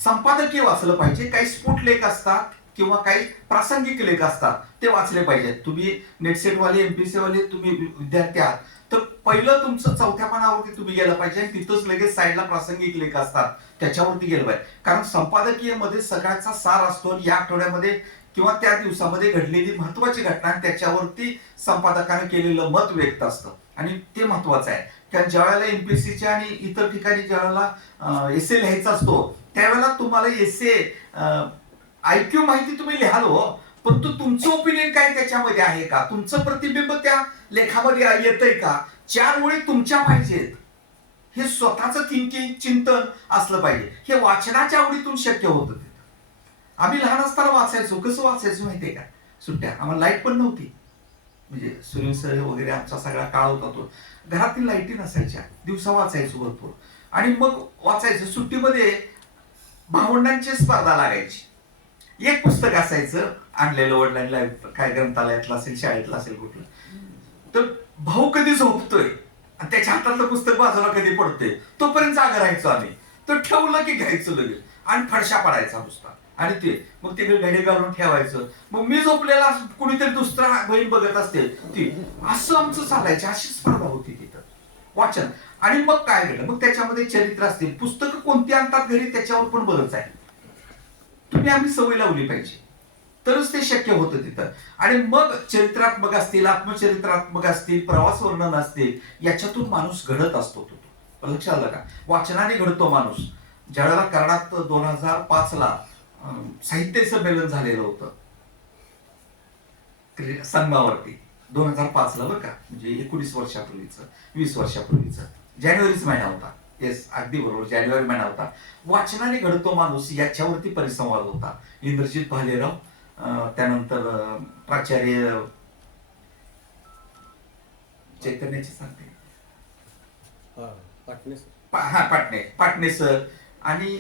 संपादकीय वाचलं पाहिजे. काही स्फुट लेख असतात किंवा काही प्रासंगिक लेख असतात ते वाचले पाहिजेत. तुम्ही नेटसेट वाले, एमपीसी वाले तुम्ही विद्यार्थी आहात तर पहिलं तुमचं चौथ्या पानावरती तुम्ही गेलं पाहिजे आणि तिथंच लगेच साईडला प्रासंगिक लेख असतात त्याच्यावरती गेलं पाहिजे. कारण संपादकीय मध्ये सगळ्याचा सार असतो आणि या आठवड्यामध्ये किंवा त्या दिवसामध्ये घडलेली महत्वाची घटना आणि त्याच्यावरती संपादकाने केलेलं मत व्यक्त असतं आणि ते महत्वाचं आहे. कारण ज्या वेळेला एमपीसीच्या आणि इतर ठिकाणी ज्या वेळेला एसे लिहायचा असतो त्यावेळेला तुम्हाला एसे IQ माहिती तुम्ही लिहाल हो, परंतु तुमचं ओपिनियन काय त्याच्यामध्ये आहे का, तुमचं प्रतिबिंब त्या लेखामध्ये येतंय का, 4 ओळी तुमच्या पाहिजेत. हे स्वतःचं थिंकिंग, चिंतन असलं पाहिजे. हे वाचनाच्या आवडीतून शक्य होतं. आम्ही लहान असताना वाचायचो. कसं वाचायचो माहितीये का, सुट्ट्या आम्हाला लाईट पण नव्हती, म्हणजे सूर्यसर वगैरे आमचा सगळा काळ होता तो. घरातील लाईटी नसायच्या, दिवसा वाचायचो भरपूर. आणि मग वाचायचं सुट्टीमध्ये भावंडांची स्पर्धा लागायची. एक पुस्तक असायचं आणलेलं वडिलांना, काय ग्रंथालयातलं असेल, शाळेतलं असेल कुठलं, तर भाऊ कधी झोपतोय आणि त्याच्या हातातलं पुस्तक बाजूला कधी पडतोय तोपर्यंत जागा राहायचो आम्ही. तर ठेवलं की घ्यायचं लगेच आणि फडशा पडायचा नुसता आणि ते मग ते घडी घालून ठेवायचं. मग मी झोपलेला कुणीतरी दुसरा बहीण बघत असते ती, असं आमचं चालायचं. अशी स्पर्धा होती तिथं वाचन. आणि मग काय घडलं, मग त्याच्यामध्ये चरित्र असतील, पुस्तकं कोणती आणतात घरी त्याच्यावर पण बरंच आहे. तुम्ही आम्ही सवय लावली पाहिजे तरच ते शक्य होतं तिथं. आणि मग चरित्रात्मक असतील, आत्मचरित्रात्मक असतील, प्रवास वर्णन असतील, याच्यातून माणूस घडत असतो. तो लक्षात आलं का, वाचनाने घडतो माणूस. ज्यावेळेला कराडात 2005 ला साहित्य संमेलन झालेलं होतं संगमावरती, 2005 ला बरं का, म्हणजे 19 वर्षापूर्वीचं, 20 वर्षापूर्वीचं, जानेवारीच महिना होता. येस, अगदी बरोबर, जानेवारी महिना होता. वाचनाने घडतो माणूस याच्यावरती परिसंवाद होता. इंद्रजित भालेराव, त्यानंतर प्राचार्य चैतन्याचे सांगते पाटणे सर आणि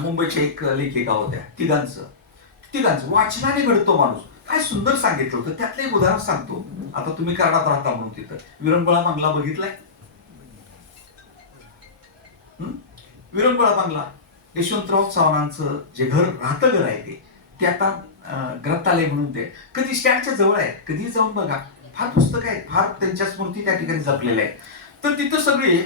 मुंबईच्या एक लेखिका होत्या, तिघांचं वाचनाने घडतो माणूस. काय सुंदर सांगितलं होतं. त्यातलं एक उदाहरण सांगतो. आता तुम्ही कराडात राहता म्हणून तिथं विरंगुळा बंगला बघितलाय? विरंगुळा बंगला यशवंतराव चव्हाणांचं जे राहतं घर आहे ते आता ग्रंथालय म्हणून ते कधी स्टँडच्या जवळ आहे, कधी जाऊन बघा. फार पुस्तकं आहेत, फार त्यांच्या स्मृती त्या ठिकाणी जपलेल्या आहेत. तर तिथं सगळे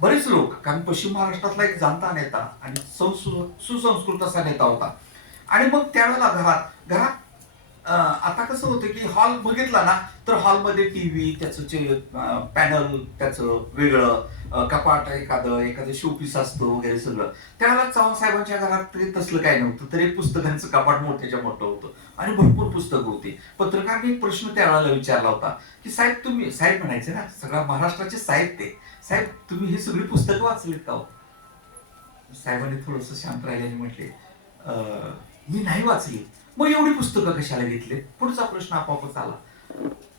बरेच लोक, कारण पश्चिम महाराष्ट्रातला एक जाणता नेता आणि सुसंस्कृत असा नेता होता. आणि मग त्यावेळेला घरात आता कसं होतं की हॉल बघितला ना तर हॉलमध्ये टीव्ही, त्याचं पॅनल त्याचं वेगळं, कपाट एखादं शोपीस असतं वगैरे सगळं. त्यावेळेला चव्हाण साहेबांच्या घरात तरी तसलं काही नव्हतं, तरी पुस्तकांचं कपाट मोठ्याच्या मोठं होतं आणि भरपूर पुस्तकं होती. पत्रकारांनी एक प्रश्न त्यावेळेला विचारला होता की साहेब, तुम्ही साहेब म्हणायचे ना, सगळ्या महाराष्ट्राचे साहेब ते, साहेब तुम्ही हे सगळी पुस्तकं वाचलीत का हो? साहेबांनी थोडंसं शांत राहिल्याने म्हटले, मी नाही वाचली. मग एवढी पुस्तकं कशाला घेतले? पुढचा प्रश्न आपोआपच आला.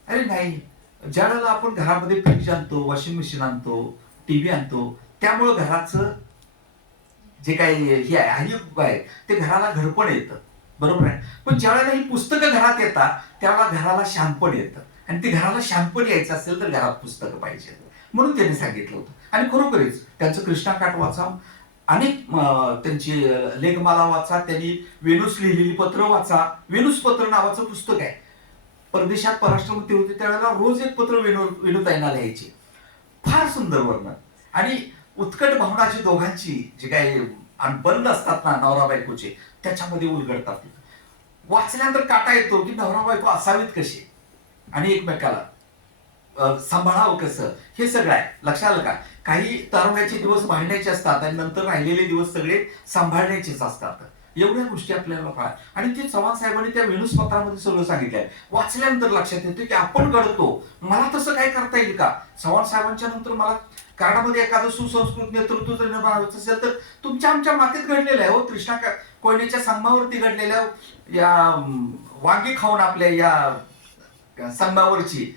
अरे नाही, ज्या वेळेला आपण घरामध्ये फ्रीज आणतो, वॉशिंग मशीन आणतो, टीव्ही आणतो, त्यामुळं घराचं जे काही हे आहे ते घराला घरपण येतं, बरोबर आहे. पण ज्या वेळेला ही पुस्तकं घरात येतात त्यावेळेला घराला शांतपण येतं, आणि ते घराला शांतपण यायचं असेल तर घरात पुस्तकं पाहिजे, म्हणून त्यांनी सांगितलं होतं. आणि खरोखरीच त्यांचं कृष्णाकाठ वाचा, अनेक त्यांची लेखमाला वाचा, त्यांनी वेणूस लिहिलेली पत्र वाचा. वेणूस पत्र नावाचं पुस्तक आहे. परदेशात परराष्ट्रमंत्री होते त्यावेळेला रोज एक पत्र वेणूताईंना लिहायचे. फार सुंदर वर्णन आणि उत्कट भावनाची दोघांची जे काही बंद असतात ना नवरा बायकोचे, त्याच्यामध्ये उलगडतात. वाचल्यानंतर काटा येतो की नवरा बायको असावीत कशी आणि एकमेकाला सांभाळावं कसं, हे सगळं आहे. लक्षात आलं का? काही तारुण्याचे दिवस भांडण्याचे असतात आणि नंतर राहिलेले दिवस सगळे सांभाळण्याचेच असतात. एवढ्या गोष्टी आपल्याला फार, आणि ते चव्हाण साहेबांनी त्या वेणूस पत्रामध्ये सगळं सांगितलंय. वाचल्यानंतर लक्षात येतं की आपण घडतो, मला तसं काय करता येईल का? चव्हाण साहेबांच्या नंतर मला कारणामध्ये एखादं सुसंस्कृत नेतृत्व जर बनवायचं असेल तर तुमच्या आमच्या मातीत घडलेलं आहे हो. कृष्णा कोयनेच्या संगमावरती घडलेल्या या वांगी खाऊन आपल्या या संगमावरची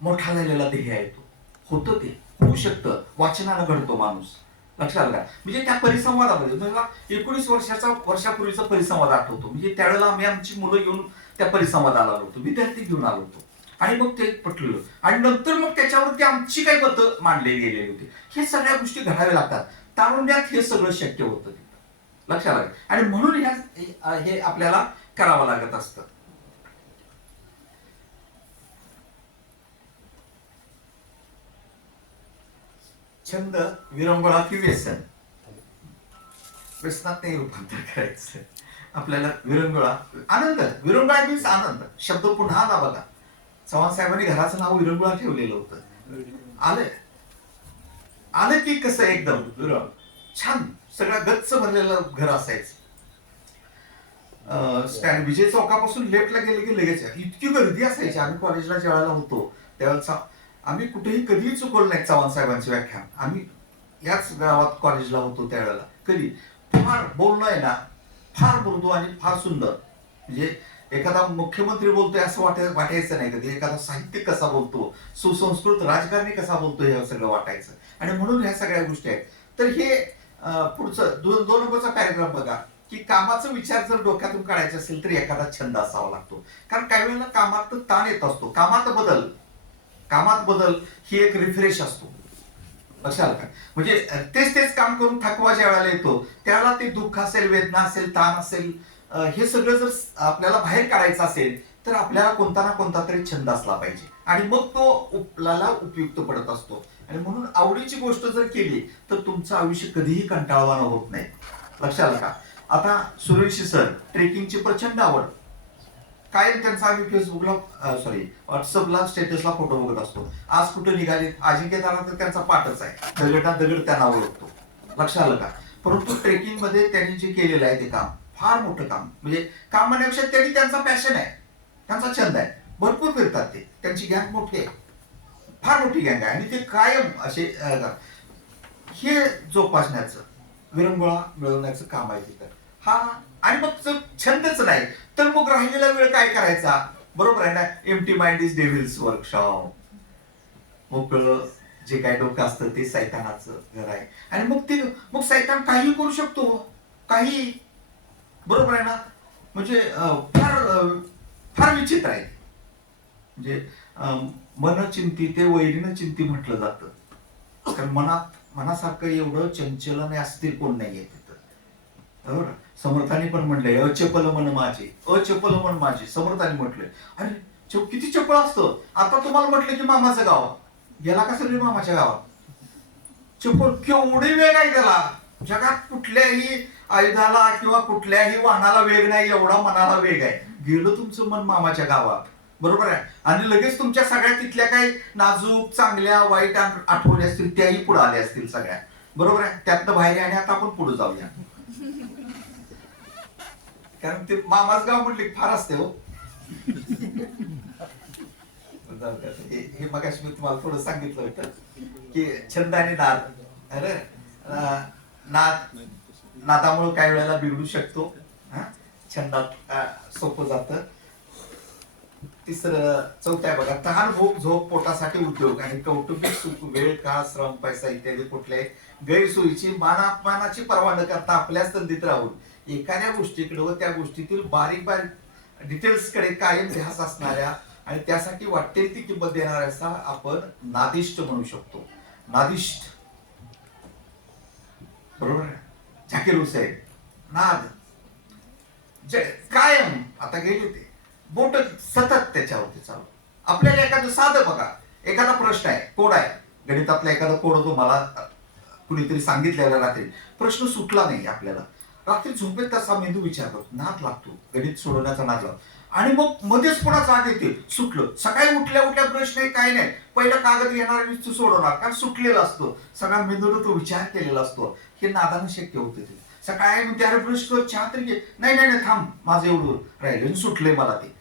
मोठा झालेला ध्येय आहे तो. होतं ते, होऊ शकतं, वाचनानं घडतो माणूस. लक्षात आलं का? म्हणजे त्या परिसंवादामध्ये मला 19 वर्षापूर्वीचा परिसंवाद आठवतो. म्हणजे त्यावेळेला आम्ही आमची मुलं घेऊन त्या परिसंवादाला आलो होतो, विद्यार्थी घेऊन आलो होतो, आणि मग ते पटलेलं. आणि नंतर मग त्याच्यावरती आमची काही मतं मांडली गेलेली होती. हे सगळ्या गोष्टी घडाव्या लागतात. तारुण्यात हे सगळं शक्य होतं तिथं. लक्षात आलं? आणि म्हणून हे आपल्याला करावं लागत असतं. छंद, विरंगुळा की व्यसन, व्यसनात नाही रूपांतर करायचं आपल्याला. विरंगुळा, आनंद. विरंगुळा मीन्स आनंद. शब्द पुन्हा आला बघा. चव्हाण साहेबांनी घराचं नाव विरंगुळा ठेवलेलं होतं. आलं की कसं एकदम छान सगळं गच्च भरलेलं घर असायचं. स्टँड विजय चौकापासून लेफ्टला गेले की लगेच इतकी गर्दी असायची. आम्ही कॉलेजला ज्या वेळेला होतो त्यावेळेला आम्ही कुठेही कधीही चुकवलं नाही चव्हाण साहेबांचे व्याख्यान. आम्ही याच गावात कॉलेजला होतो त्यावेळेला. कधी फार बोलणं आहे ना, फार मृदू आणि फार सुंदर. म्हणजे एखादा मुख्यमंत्री बोलतोय असं वाटायचं नाही कधी. एखादा साहित्यिक कसा बोलतो, सुसंस्कृत राजकारणी कसा बोलतो, हे सगळं वाटायचं. आणि म्हणून ह्या सगळ्या गोष्टी आहेत. तर हे पुढचं 2 नंबरचा पॅरेग्राफ बघा की कामाचा विचार जर डोक्यातून काढायचा असेल तर एखादा छंद असावा लागतो. कारण काही वेळेला कामात ताण येत असतो. कामात बदल ही एक रिफ्रेश असतो. लक्षात आलं का? म्हणजे तेच काम करून थकवा ज्या वेळेला येतो त्यावेळेला ते दुःख असेल, वेदना असेल, ताण असेल, हे सगळं जर आपल्याला बाहेर काढायचं असेल तर आपल्याला कोणता ना कोणता तरी छंद असला पाहिजे, आणि मग तो आपल्याला उपयुक्त पडत असतो. आणि म्हणून आवडीची गोष्ट जर केली तर तुमचं आयुष्य कधीही कंटाळवाणं होत नाही. लक्षात आलं का? आता सुरेश सर ट्रेकिंगची प्रचंड आवड. काय त्यांचा आम्ही फेसबुकला व्हॉट्सअपला स्टेटसला फोटो बघत असतो. आज कुठे निघाले, अजिंक्य झाला तर त्यांचा पाठच आहे, दगड त्यांना ओळखतो. लक्षात आलं का? परंतु ट्रेकिंग मध्ये त्यांनी जे केलेलं आहे ते काम फार मोठं काम. म्हणजे काम म्हणण्यापेक्षा त्यांनी त्यांचा पॅशन आहे, त्यांचा छंद आहे. भरपूर फिरतात ते, त्यांची गँग मोठी आहे, फार मोठी गँग आहे. आणि ते कायम असे हे जोपासण्याचं, विरंगुळा मिळवण्याचं काम आहे तिथं. हा, आणि मग जर छंदच नाही तर मग राहिलेला वेळ काय करायचा? बरोबर आहे ना? Empty mind is devil's workshop. मोकळं जे काय डोकं असतं ते सैतानाचं घर आहे. आणि मग सैतान काही करू शकतो, काही. बरोबर आहे ना? म्हणजे फार विचित्र आहे. म्हणजे मन चिंती ते वैरीनं चिंती म्हटलं जातं. कारण मनासारखं एवढं चंचल आणि अस्थिर कोण नाहीये तिथं. बरोबर? समर्थांनी पण म्हटलंय अचपल मन माझे, अचपल मन माझे. समर्थांनी म्हटलंय. अरे किती चपळ असतं. आता तुम्हाला म्हटलं की मामाचं गाव गेला का सगळे मामाच्या गावात चपळ केवढी वेग आहे त्याला. जगात कुठल्याही आयुधाला किंवा कुठल्याही वाहनाला वेग नाही एवढा मनाला वेग आहे. गेलं तुमचं मन मामाच्या गावात, बरोबर आहे, आणि लगेच तुमच्या सगळ्या तिथल्या काही नाजूक चांगल्या वाईट आठवणी असतील त्याही पुढे आल्या असतील सगळ्या, बरोबर आहे. त्यातनं बाहेर आणि आता आपण पुढे जाऊया, कारण ते मामाच गाव म्हटले फार असते हो. हे मगाशी मी तुम्हाला थोडं सांगितलं होतं की छंद आणि नाद. अरे नादामुळे काही वेळेला बिघडू शकतो, छंदात सोपं जातं. चौथं आहे बघा, तहान भूक झोप पोटासाठी उद्योग आणि कौटुंबिक सुख वेळ काळ श्रम पैसा इत्यादी कुठल्याही गैरसोयीची मानापमानाची पर्वा न करता आपल्या संधीत राहून एखाद्या गोष्टीकडे व त्या गोष्टीतील बारीक बारीक डिटेल्स कडे कायम ध्यास असणाऱ्या आणि त्यासाठी वाटेल ती किंमत देणाऱ्याचा आपण नादिष्ट म्हणू शकतो. नादिष्ट, बरोबर आहे. झाकीर हुसेन नाद कायम, आता गेले ते बोट सतत त्याच्यावरती चालू. आपल्याला एखादं साधं बघा, एखादा प्रश्न आहे, कोड आहे गणितातला एखादा कोड होतो, मला कुणीतरी सांगितलेला रात्री प्रश्न सुटला नाही आपल्याला, रात्री झोपेत तसा मेंदू विचार करतो, नाद लागतो, गणित सोडवण्याचा नाद लागतो आणि मग मध्येच पुन्हा जाग येते, सुटलं. सकाळी उठल्या उठल्या प्रश्न नाही, काही नाही, पहिला कागद घेणार आणि सोडवणार, कारण सुटलेला असतो, सगळा मेंदूला तो विचार केलेला असतो. हे नादानं शक्य होते. ते सकाळी म्हणते अरे ब्रश कर, चहा तरी घे, नाही नाही थांब माझं एवढं राहिलं सुटलंय मला, ते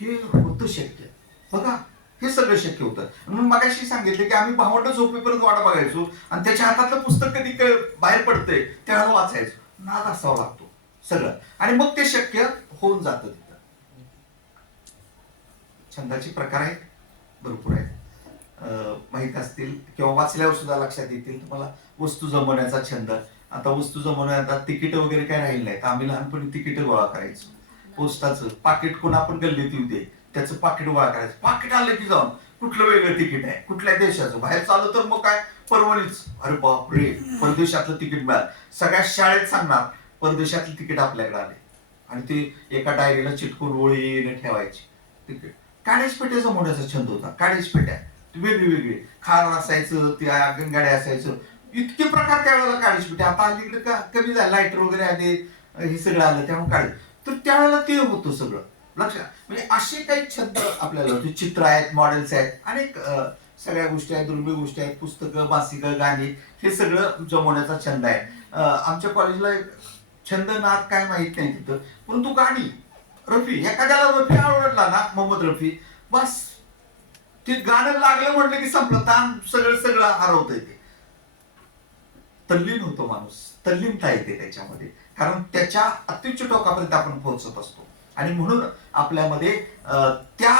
हे होतं शक्य. बघा हे सगळं शक्य होतं. म्हणून मगाशी सांगितलं की आम्ही भावंड झोपेपर्यंत वाट बघायचो आणि त्याच्या हातातलं पुस्तक कधी बाहेर पडतंय त्याला वाचायचो. नाद असावा लागतो सगळं, आणि मग ते शक्य होऊन जातं. तिथं छंदाचे प्रकार आहेत, भरपूर आहेत, माहित असतील किंवा वाचल्यावर सुद्धा लक्षात येतील तुम्हाला. वस्तू जमवण्याचा छंद. आता वस्तू जमवण्यात तिकीट वगैरे काय राहील नाही, तर आम्ही लहानपणी तिकीट गोळा करायचो. पोस्टाचं पाकिट कोण आपण गल्लीत येऊ दे त्याचं पाकिट गोळा करायचं. पाकिट आलं की जाऊन कुठलं वेगळं तिकीट आहे, कुठल्या देशाचं, बाहेर चालू तर मग काय परवणीच, अरे बापरे परदेशातलं तिकीट मिळालं. सगळ्या शाळेत सांगणार परदेशातलं तिकीट आपल्याकडे आले आणि ते एका डायरीला चिटकून ओळीने ठेवायची. तिकीट काळेच पेट्या जमवण्याचा छंद होता. काळेच पेट्या वेगळी वेगळी, खार असायचं, ते गणगाड्या असायचं, इतके प्रकार त्यावेळेला काळेच पेट्या. आता अलीकडे का कमी झालं, लाईटर वगैरे आले, हे सगळं आलं त्यामुळे काळे, तर त्यावेळेला ते होतं सगळं लक्षात. म्हणजे असे काही छंद आपल्याला होते. चित्र आहेत, मॉडेल्स आहेत, अनेक सगळ्या गोष्टी आहेत, दुर्मिळ गोष्टी आहेत, पुस्तकं, मासिकं, गाणी, हे सगळं जमवण्याचा छंद आहे. आमच्या कॉलेजला छंद नाद काय माहित नाही तिथं, परंतु गाणी, रफी, एखाद्याला रफी आवडला ना, मोहम्मद रफी, बस ते गाणं लागलं म्हटलं की संपलं, ताण सगळं हरवतंय. ते तल्लीन होतो माणूस, तल्लीनता येते त्याच्यामध्ये, कारण त्याच्या अत्युच्च टोकापर्यंत आपण पोहोचत असतो. आणि म्हणून आपल्यामध्ये त्या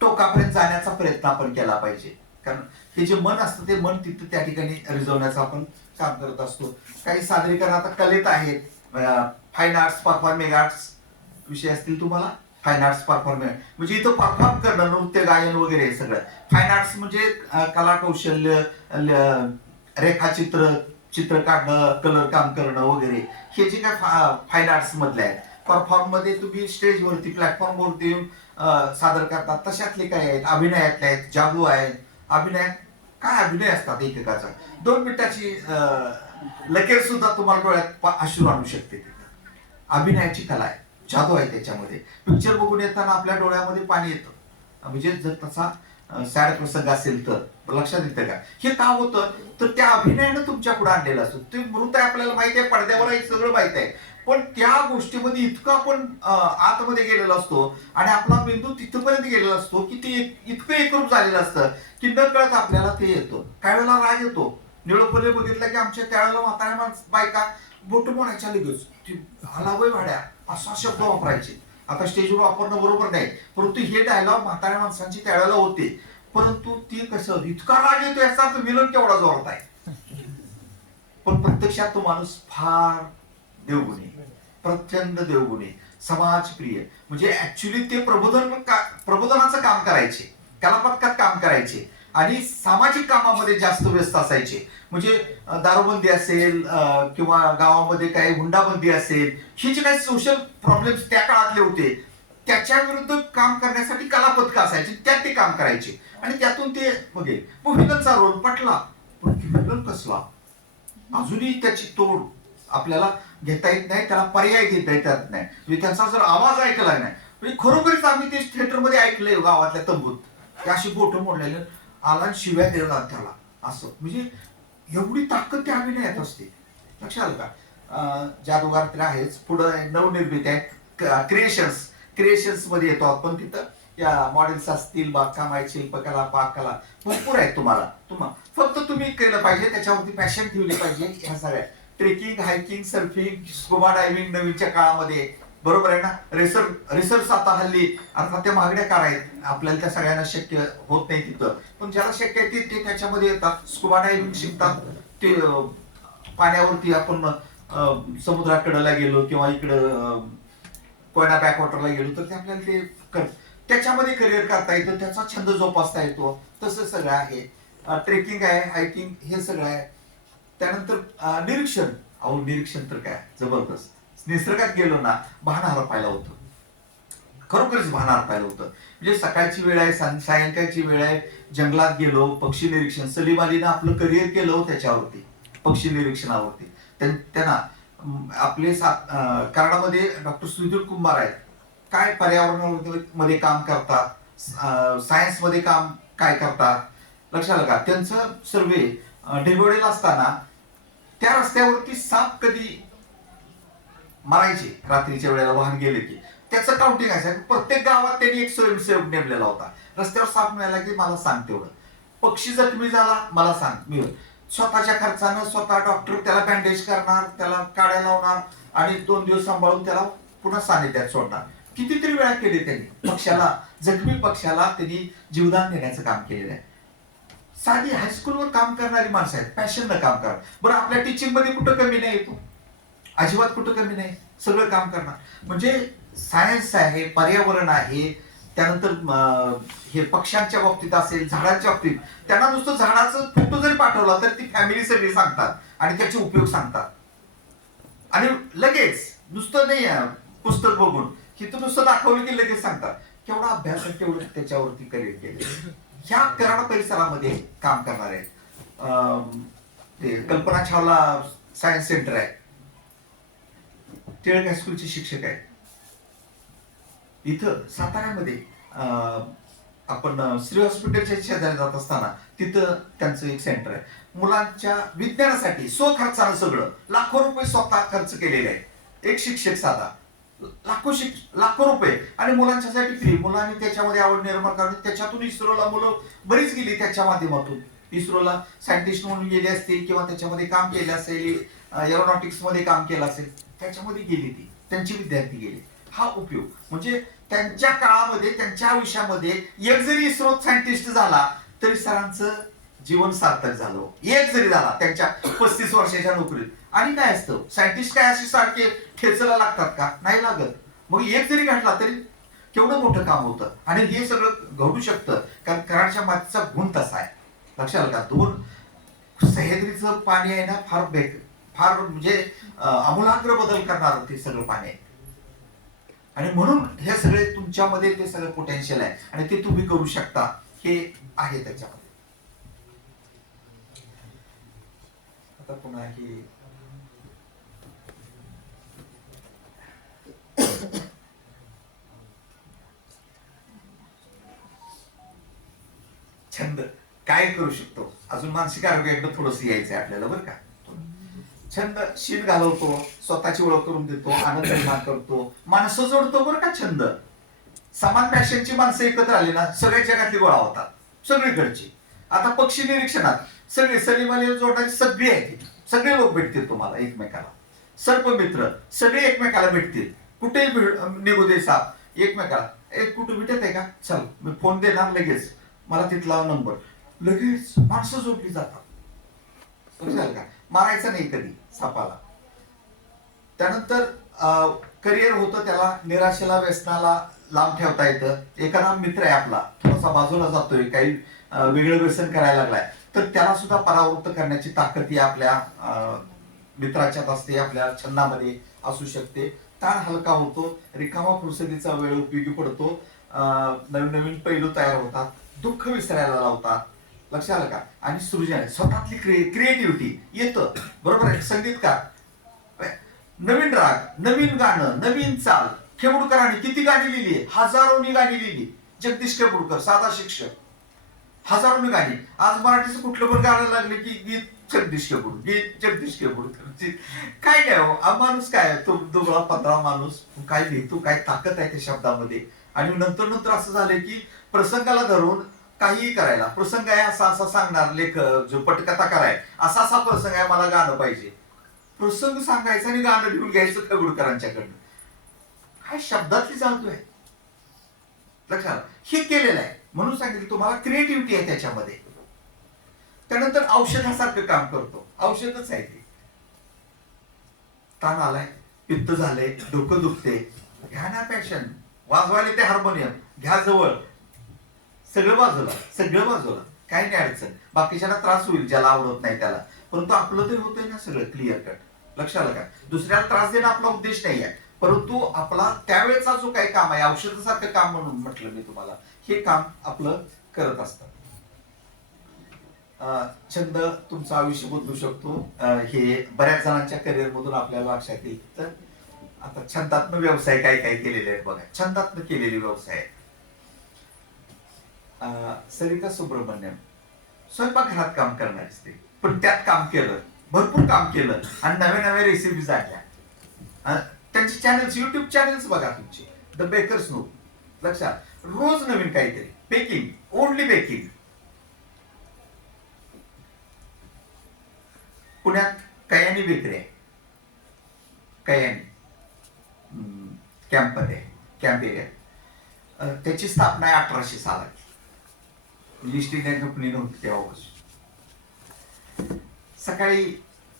टोकापर्यंत जाण्याचा प्रयत्न आपण केला पाहिजे, कारण हे जे मन असतं ते मन तिथं त्या ठिकाणी रिझवण्याचं आपण काम करत असतो. काही सादरीकरण आता कलेत आहेत, फाईन आर्ट्स, परफॉर्मिंग आर्ट्स विषय असतील तुम्हाला. फाईन आर्ट्स परफॉर्मिंग म्हणजे इथं परफॉर्म करणं, नृत्य, गायन वगैरे हे सगळं. फाईन आर्ट्स म्हणजे कला कौशल्य, रेखाचित्र, चित्र काढणं, कलर काम करणं वगैरे, हे जे काय फाईन आर्ट्स मधले आहेत. परफॉर्म मध्ये तुम्ही स्टेजवरती, प्लॅटफॉर्मवरती सादर करतात, तशातले काय आहेत, अभिनयातले आहेत, जादू आहे. अभिनयात काय अभिनय असतात, एकेकाचा 2 मिनिटाची लकेर सुद्धा तुम्हाला डोळ्यात अश्रू आणू शकते. अभिनयाची कला आहे, जादू आहे त्याच्यामध्ये. पिक्चर बघून येताना आपल्या डोळ्यामध्ये पाणी येतं, म्हणजे जर तसा सॅड प्रसंग असेल तर लक्षात येतं का. हे का होतं तर त्या अभिनयानं तुमच्या पुढे आणलेलं असतं. ते मृत आहे, आपल्याला माहिती आहे, पडद्यावर आहे, सगळं माहित आहे, पण त्या गोष्टीमध्ये इतकं आपण आतमध्ये गेलेलो असतो आणि आपला मेंदू तिथपर्यंत गेलेला असतो की ते इतकं एकरूप झालेलं असतं की न कळत आपल्याला ते येतं. काय वेळेला राग येतो. निळोपले बघितलं की आमच्या त्यावेळेला म्हाताऱ्या बायका बोट मोडायच्या लगेच, हलावय भाड्या असा शब्द वापरायचे. आता स्टेजवर वापरणं बरोबर नाही, परंतु हे डायलॉग म्हाताऱ्या माणसांची त्यावेळेला होते. परंतु ती कसं इतका राग येतो याचा अर्थ विलन केवढा जोरात आहे. पण प्रत्यक्षात तो माणूस फार देवगुणी, प्रचंड देवगुणी, समाजप्रिय. म्हणजे ऍक्च्युली ते प्रबोधनाचं काम करायचे, कलापथकात काम करायचे आणि सामाजिक कामामध्ये जास्त व्यस्त असायचे. म्हणजे दारूबंदी असेल किंवा गावामध्ये काही हुंडाबंदी असेल, हे जे काही सोशल प्रॉब्लेम्स त्या काळातले होते त्याच्या विरुद्ध काम करण्यासाठी कलापथक असायची, त्यात ते काम करायचे आणि त्यातून ते बघेल. मग विलनचा रोल पटला, पण विलन कसला अजूनही त्याची तोड आपल्याला घेता येत नाही, त्याला पर्याय देता येत नाही. म्हणजे त्यांचा जर आवाज ऐकला नाही, म्हणजे खरोखरच आम्ही ते थिएटरमध्ये ऐकलंय गावातल्या तंबूत, ते अशी बोटं मोडलेलं आला शिव्या द्यायला त्याला असं. म्हणजे एवढी ताकद त्या अभिनयात असते. लक्षात आलं का? जादूगार तर आहेच, पुढं नवनिर्मिती आहेत, क्रिएशन्स मध्ये येतो आपण. तिथं या मॉडेल्स असतील, बागकाम आहे, शिल्पकला, पाककला भरपूर आहेत. तुम्हाला फक्त तुम्ही केलं पाहिजे, त्याच्यावरती पॅशन ठेवली पाहिजे. ह्या सगळ्या trekking, hiking, surfing, scuba diving नवीनच्या काळामध्ये, बरोबर आहे ना. रेसर्स आता हल्ली अर्थात त्या महागड्या कार आहेत, आपल्याला त्या सगळ्यांना शक्य होत नाही तिथं, पण ज्याला शक्य आहे ते त्याच्यामध्ये येतात, स्कुबा डायव्हिंग शिकतात. ते पाण्यावरती आपण समुद्राकडेला गेलो किंवा इकडं कोयना बॅकवॉटरला गेलो तर ते आपल्याला ते त्याच्यामध्ये करिअर करता येतं, त्याचा छंद जोपासता येतो. तसं सगळं आहे. ट्रेकिंग आहे, हायकिंग, हे सगळं आहे. त्यानंतर निरीक्षण तर काय जबरदस्त. निसर्गात गेलो ना, भानाला पाहिलं होतं, खरोखरच भानाला पाहिलं होतं. म्हणजे सकाळची वेळ आहे, सायंकाळची वेळ आहे, जंगलात गेलो, पक्षी निरीक्षण. सलीम अलीनं आपलं करिअर केलं त्याच्यावरती, पक्षी निरीक्षणावरती. त्यांना आपले कराडामध्ये डॉक्टर सुधीर कुंभार आहेत, काय पर्यावरणामध्ये काम करतात, सायन्स मध्ये काम काय करतात. लक्षात आलं का? त्यांचं सर्वे ढेबोडेला असताना त्या रस्त्यावरती साप कधी मारायचे रात्रीच्या वेळेला वाहन गेले की, त्याचं काउंटिंग असायचं. प्रत्येक गावात त्यांनी एक स्वयंसेवक नेमलेला होता. रस्त्यावर साप मिळाला की मला सांग तेवढं, पक्षी जखमी झाला मला सांग. मी स्वतःच्या खर्चानं स्वतः डॉक्टर त्याला बँडेज करणार, त्याला काड्या लावणार आणि 2 दिवस सांभाळून त्याला पुन्हा सानिध्यात सोडणार. कितीतरी वेळा केले त्यांनी. जखमी पक्षाला त्यांनी जीवदान देण्याचं काम केलेलं आहे. साधी हायस्कूलवर काम करणारी माणसं आहेत, पॅशननं काम करणार. बरं, आपल्या टीचिंग मध्ये कुठं कमी नाही येतो, अजिबात कुठं कमी नाही, सगळं काम करणार. म्हणजे सायन्स आहे, पर्यावरण आहे, त्यानंतर हे पक्ष्यांच्या बाबतीत असेल, झाडांच्या बाबतीत. त्यांना नुसतं झाडाचं फोटो जरी पाठवला तर ती फॅमिली सगळी सांगतात आणि त्याचे उपयोग सांगतात. आणि लगेच नुसतं नाही पुस्तक बघून की तू नुसतं दाखवलं की लगेच सांगतात. केवढा अभ्यास आहे, केवढं त्याच्यावरती करिअर केले. ह्या कराड परिसरामध्ये काम करणार आहे. ते कल्पना चावला सायन्स सेंटर आहे, टिळक हायस्कूलचे शिक्षक आहेत. इथं साताऱ्यामध्ये आपण श्री हॉस्पिटलच्या शेजारी जात असताना तिथं त्यांचं एक सेंटर आहे. मुलांच्या विज्ञानासाठी स्वखर्चानं सगळं लाखो रुपये स्वतः खर्च केलेले आहेत. एक शिक्षक साधा लाखो रुपये आणि मुलांच्यासाठी फ्री. मुलांनी त्याच्यामध्ये आवड निर्माण करून त्याच्यातून इस्रोला मुलं बरीच गेली. त्याच्या माध्यमातून इस्रोला सायंटिस्ट म्हणून गेले असतील किंवा त्याच्यामध्ये काम केलं असेल, एरोनॉटिक्स मध्ये काम केलं असेल, त्याच्यामध्ये गेली ती, त्यांची विद्यार्थी गेले. हा उपयोग म्हणजे त्यांच्या काळामध्ये त्यांच्या आयुष्यामध्ये एक जरी इस्रो सायंटिस्ट झाला तरी सरांचं जीवन सार्थक झालं. एक जरी झाला त्यांच्या 35 वर्षाच्या नोकरीत. आणि काय असतं, सायंटिस्ट काय असे सारखे ठेचायला लागतात का? नाही लागत. मग एक जरी घडला तरी केवढं मोठं काम होतं. आणि हे सगळं घडू शकतं कारण कराडच्या मातीचा गुण तसा आहे. लक्षात आलं का? 2 सह्याद्रीचं पाणी आहे ना, फार म्हणजे आमूलाग्र बदल करणार ते सगळं पाणी आहे. आणि म्हणून हे सगळे तुमच्यामध्ये ते सगळं पोटेन्शियल आहे आणि ते तुम्ही करू शकता, हे आहे त्याच्यामध्ये. आता पुन्हा ही छंद काय करू शकतो, अजून मानसिक आरोग्याकडे थोडस यायचंय आपल्याला बरं का. छंद शीत घालवतो, स्वतःची ओळख करून देतो, आनंद निर्माण करतो, माणसं जोडतो बरं का. छंद समान पॅशनची माणसं एकत्र आली ना, सगळ्या जगातली गोळा होतात, सगळीकडची. आता पक्षी निरीक्षणात सगळे सलीम अलीला जोडणारे सगळे आहेत, सगळे लोक भेटतील तुम्हाला एकमेकाला. सर्पमित्र सगळे एकमेकाला भेटतील, कुठेही निघू दे साप एकमेकाला. कुठं भेटत आहे का, चल मी फोन देणार लगेच, मला तिथला नंबर, लगेच माणसं जोडली जातात. समजाल का? मारायचं नाही कधी सापाला. त्यानंतर करिअर होतं, त्याला निराशेला व्यसनाला लांब ठेवता येतं. एखादा मित्र आहे आपला, थोडासा बाजूला जातोय, काही वेगळं व्यसन करायला लागलाय, तर त्याला सुद्धा परावृत्त करण्याची ताकद ही आपल्या मित्राच्यात असते, आपल्या छंदामध्ये असू शकते. ताण हलका होतो, रिकामा फुरसतीचा वेळ उपयोगी पडतो, नवीन नवीन पैलू तयार होतात, दुःख विसरायला लावतात, लक्षात आलं का? आणि सृजन स्वतःतली क्रिएटिव्हिटी येतं, बरोबर आहे. संगीतकार नवीन राग, नवीन गाणं, नवीन चाल. खेबुडकरांनी किती गाणी लिहिली आहे? हजारोनी गाणी लिहिली. जगदीश खेबुडकर साधा शिक्षक, हजारोनी गाणी. आज मराठीचं कुठलं पण गाणं लागलं की गीत जगदीश खेबुडकर. काय नाही हो, हा माणूस काय तो दुबळा पतळा माणूस, काय लिहितो, काय ताकद आहे त्या शब्दामध्ये. आणि नंतर नंतर असं झालं की प्रसंगाला धरून काहीही करायला, प्रसंग आहे असा असा सांगणार लेखक, जो पटकथा कराय असा असा प्रसंग आहे, मला गाणं पाहिजे, प्रसंग सांगायचा आणि गाणं लिहून घ्यायचं खेबुडकरांच्याकडनं. काय शब्दातली जादू आहे, लक्षात हे केलेलं आहे. म्हणून सांगितलं तुम्हाला क्रिएटिव्हिटी आहे त्याच्यामध्ये. त्यानंतर औषधासारखं काम करतो, औषधच आहे ते. ताण आलाय, पित्त झालंय, डोकं दुखते, घ्या ना पॅशन, वाजवायला ते हार्मोनियम घ्या जवळ, सगळं बाजूला, काही नाही अडचण. बाकीच्यांना त्रास होईल ज्याला आवडत नाही त्याला, परंतु आपलं तरी होतंय ना सगळं क्लिअर कट. लक्षात आलं का? दुसऱ्याला त्रास देणं आपला उद्देश नाही आहे, परंतु आपला त्यावेळेचा जो काही काम आहे, औषधासारखं काम म्हणून म्हटलं मी तुम्हाला, हे काम आपलं करत असतात. छंद तुमचं आयुष्य बदलू शकतो, हे बऱ्याच जणांच्या करिअर मधून आपल्याला लक्षात येईल. तर आता छंदात्मक व्यवसाय काय काय केलेले आहेत बघा. छंदात्मक केलेले व्यवसाय आहेत. सरिता सुब्रमण्यम स्वयंपाकघरात काम करणारी स्त्री, पण त्यात काम केलं, भरपूर काम केलं आणि नव्या नव्या रेसिपीज आणल्या. त्यांचे चॅनल्स, युट्यूब चॅनल्स बघा तुमचे, द बेकर्स नो. लक्षात, रोज नवीन काहीतरी, बेकिंग, ओनली बेकिंग. पुण्यात कयानी बेकरी आहे, कयानी कॅम्प एरिया. त्याची स्थापना आहे 1800 सालात. ईस्ट इंडिया कंपनी नव्हती तेव्हापासून. सकाळी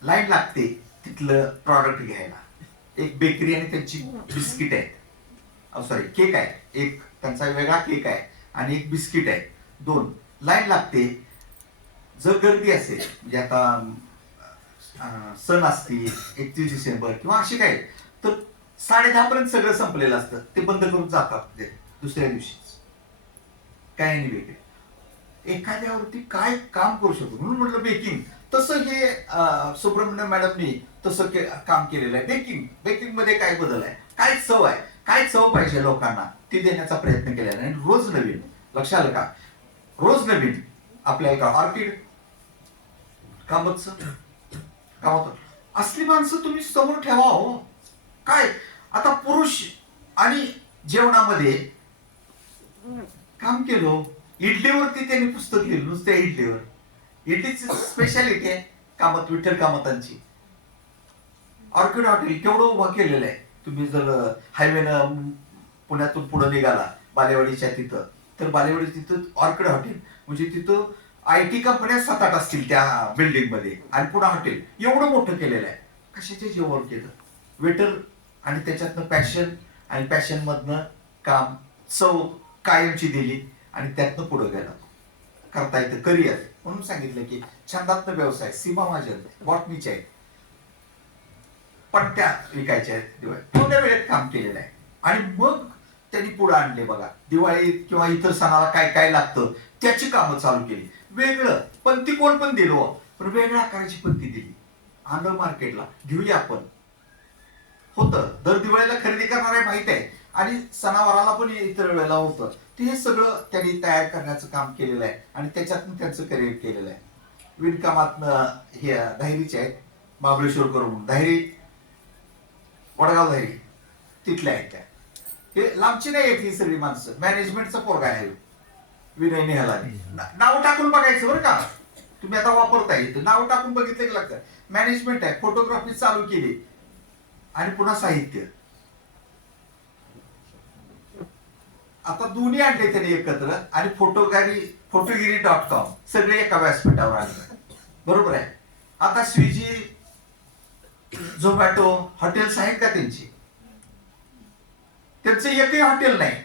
लाईन लागते तिथलं प्रॉडक्ट घ्यायला. एक बेकरी आणि त्यांची बिस्किट आहे, सॉरी केक आहे, एक त्यांचा वेगळा केक आहे आणि एक बिस्किट आहे, 2 लाईन लागते. जर गर्दी असेल, म्हणजे आता सण असतील 31 डिसेंबर किंवा असे काय, तर 10:30 पर्यंत सगळं संपलेलं असतं, ते बंद करून जातात दुसऱ्या दिवशीच. काय नाही बेकरी एखाद्यावरती काय काम करू शकतो, म्हणून म्हटलं बेकिंग. तसं हे सुब्रमण्यम मॅडमनी तसं काम केलेलं आहे. बेकिंग मध्ये काय बदल आहे, काय चव आहे, काय चव पाहिजे लोकांना, ती देण्याचा प्रयत्न केलेला आहे. रोज नवीन, लक्षात आलं का? रोज नवीन आपल्याला का ऑर्किड कामच असली माणसं तुम्ही समोर ठेवा हो. काय आता पुरुष आणि जेवणामध्ये काम केलं, इडलीवरती त्यांनी पुस्तक लिहिलं, नुसत्या इडलीवर. इडलीची स्पेशालिटी आहे कामत, विठ्ठल कामतांची. ऑर्किड हॉटेल केवढं उभं केलेलं आहे. तुम्ही जर हायवेनं पुण्यातून पुढे निघाला बालेवाडीच्या तिथं, तर बालेवाडी तिथं ऑर्किड हॉटेल, म्हणजे तिथं IT कंपन्या 7-8 असतील त्या बिल्डिंग मध्ये, आणि पुन्हा हॉटेल एवढं मोठं केलेलं आहे. कशाचे जेवण केलं, वेटर, आणि त्याच्यातनं पॅशन, आणि पॅशन मधनं काम, चव कायमची दिली, आणि त्यातनं पुढे गेला करता येतं करिअर. म्हणून सांगितलं की छंदात्मक व्यवसाय. सीमा महाजन बॉटनीचे आहेत, पण त्या विकायच्या आहेत, तेवढ्या वेळेत काम केलेलं आहे. आणि मग त्यांनी पुढे आणले बघा. दिवाळीत किंवा इतर सणाला काय काय लागतं त्याची कामं चालू केली. वेगळं पंथी कोण पण दिलो, पण वेगळ्या आकाराची पंथी दिली. आणलं मार्केटला, घेऊया आपण. होतं दर दिवाळीला खरेदी करणारे माहित आहे, आणि सणावाराला पण इतर वेळेला होतं. ते हे सगळं त्यांनी तयार करण्याचं काम केलेलं आहे, आणि त्याच्यातून त्यांचं करिअर केलेलं आहे. विणकामातनं हे धायरीचे आहेत, महाबळेश्वर करून धायरी, वडगाव धायरी तिथल्या आहेत त्या. हे लांबची नाही येत ही सगळी माणसं. मॅनेजमेंटचा पोरगा आहे विनय निहालानी. नाव टाकून बघायचं बरं का, तुम्ही आता वापरताय, नाव टाकून बघितलं की लागतं. मॅनेजमेंट आहे, फोटोग्राफी चालू केली, आणि पुन्हा साहित्य. आता दोन्ही आणले त्यांनी एकत्र, आणि फोटोगिरी.com सगळे एका व्यासपीठावर आणलं. बरोबर आहे. आता स्विगी, झोमॅटो हॉटेल्स आहेत का त्यांची? त्यांचं एकही हॉटेल नाही.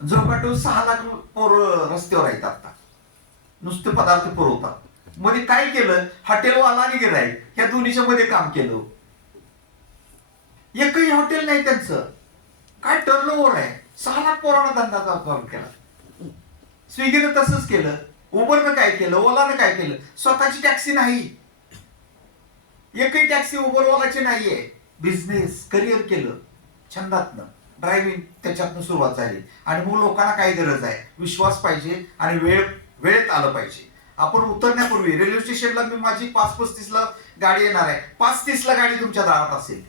झोमॅटो 6 लाख पोरं रस्त्यावर आहेत आता, नुसते पदार्थ पुरवतात. मध्ये काय केलं, हॉटेलवाला आणि गिराईक ह्या दोन्हीच्या मध्ये काम केलं. एकही हॉटेल नाही त्यांचं. काय टर्नओव्हर आहे, 6 लाख पोरांना धंदा चालू केला. स्विगीनं तसंच केलं, उबरनं काय केलं, ओलानं काय केलं. स्वतःची टॅक्सी नाही, एकही टॅक्सी उबर ओलाची नाहीये. बिझनेस करिअर केलं छंदातनं, ड्रायव्हिंग त्याच्यातनं सुरुवात झाली. आणि मग लोकांना काय गरज आहे, विश्वास पाहिजे आणि वेळेत आलं पाहिजे. आपण उतरण्यापूर्वी रेल्वे स्टेशनला मी माझी 5:35ला गाडी येणार आहे, 5:30ला गाडी तुमच्या दारात असेल,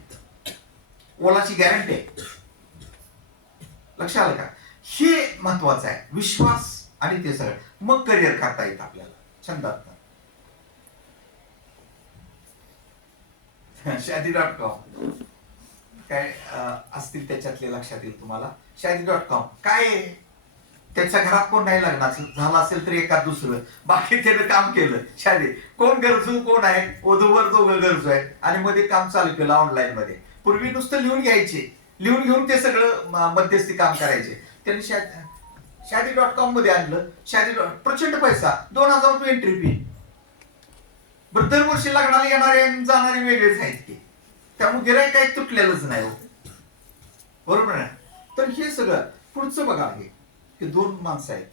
ओलाची गॅरंटी आहे. लक्षात आलं का? हे महत्वाचं आहे, विश्वास आणि ते सगळं. मग करिअर करता येतं आपल्याला छंदात. शादी.com काय असतील त्याच्यातले लक्षात येईल तुम्हाला. शादी.com काय आहे? त्याच्या घरात कोण नाही लग्नाचं झालं असेल तर एखाद दुसरं, बाकी त्यानं काम केलं. शादी कोण गरजू कोण आहे, वधूवर दोघं गरजू आहेत आणि मध्ये काम चालू केलं ऑनलाईन मध्ये. पूर्वी नुसतं लिहून घ्यायचे, लिहून घेऊन ते सगळं मध्यस्थी काम करायचे. त्यांनी शादी.com मध्ये आणलं. प्रचंड पैसा, 2,000 रुपये एंट्री फी. बरं दरवर्षी लग्नाला येणारे जाणारे वेगळेच आहेत की, त्यामुळे गिराईक काही तुटलेलंच नाही होत. बरोबर ना? तर हे सगळं पुढचं बघा. हे 2 माणसं आहेत,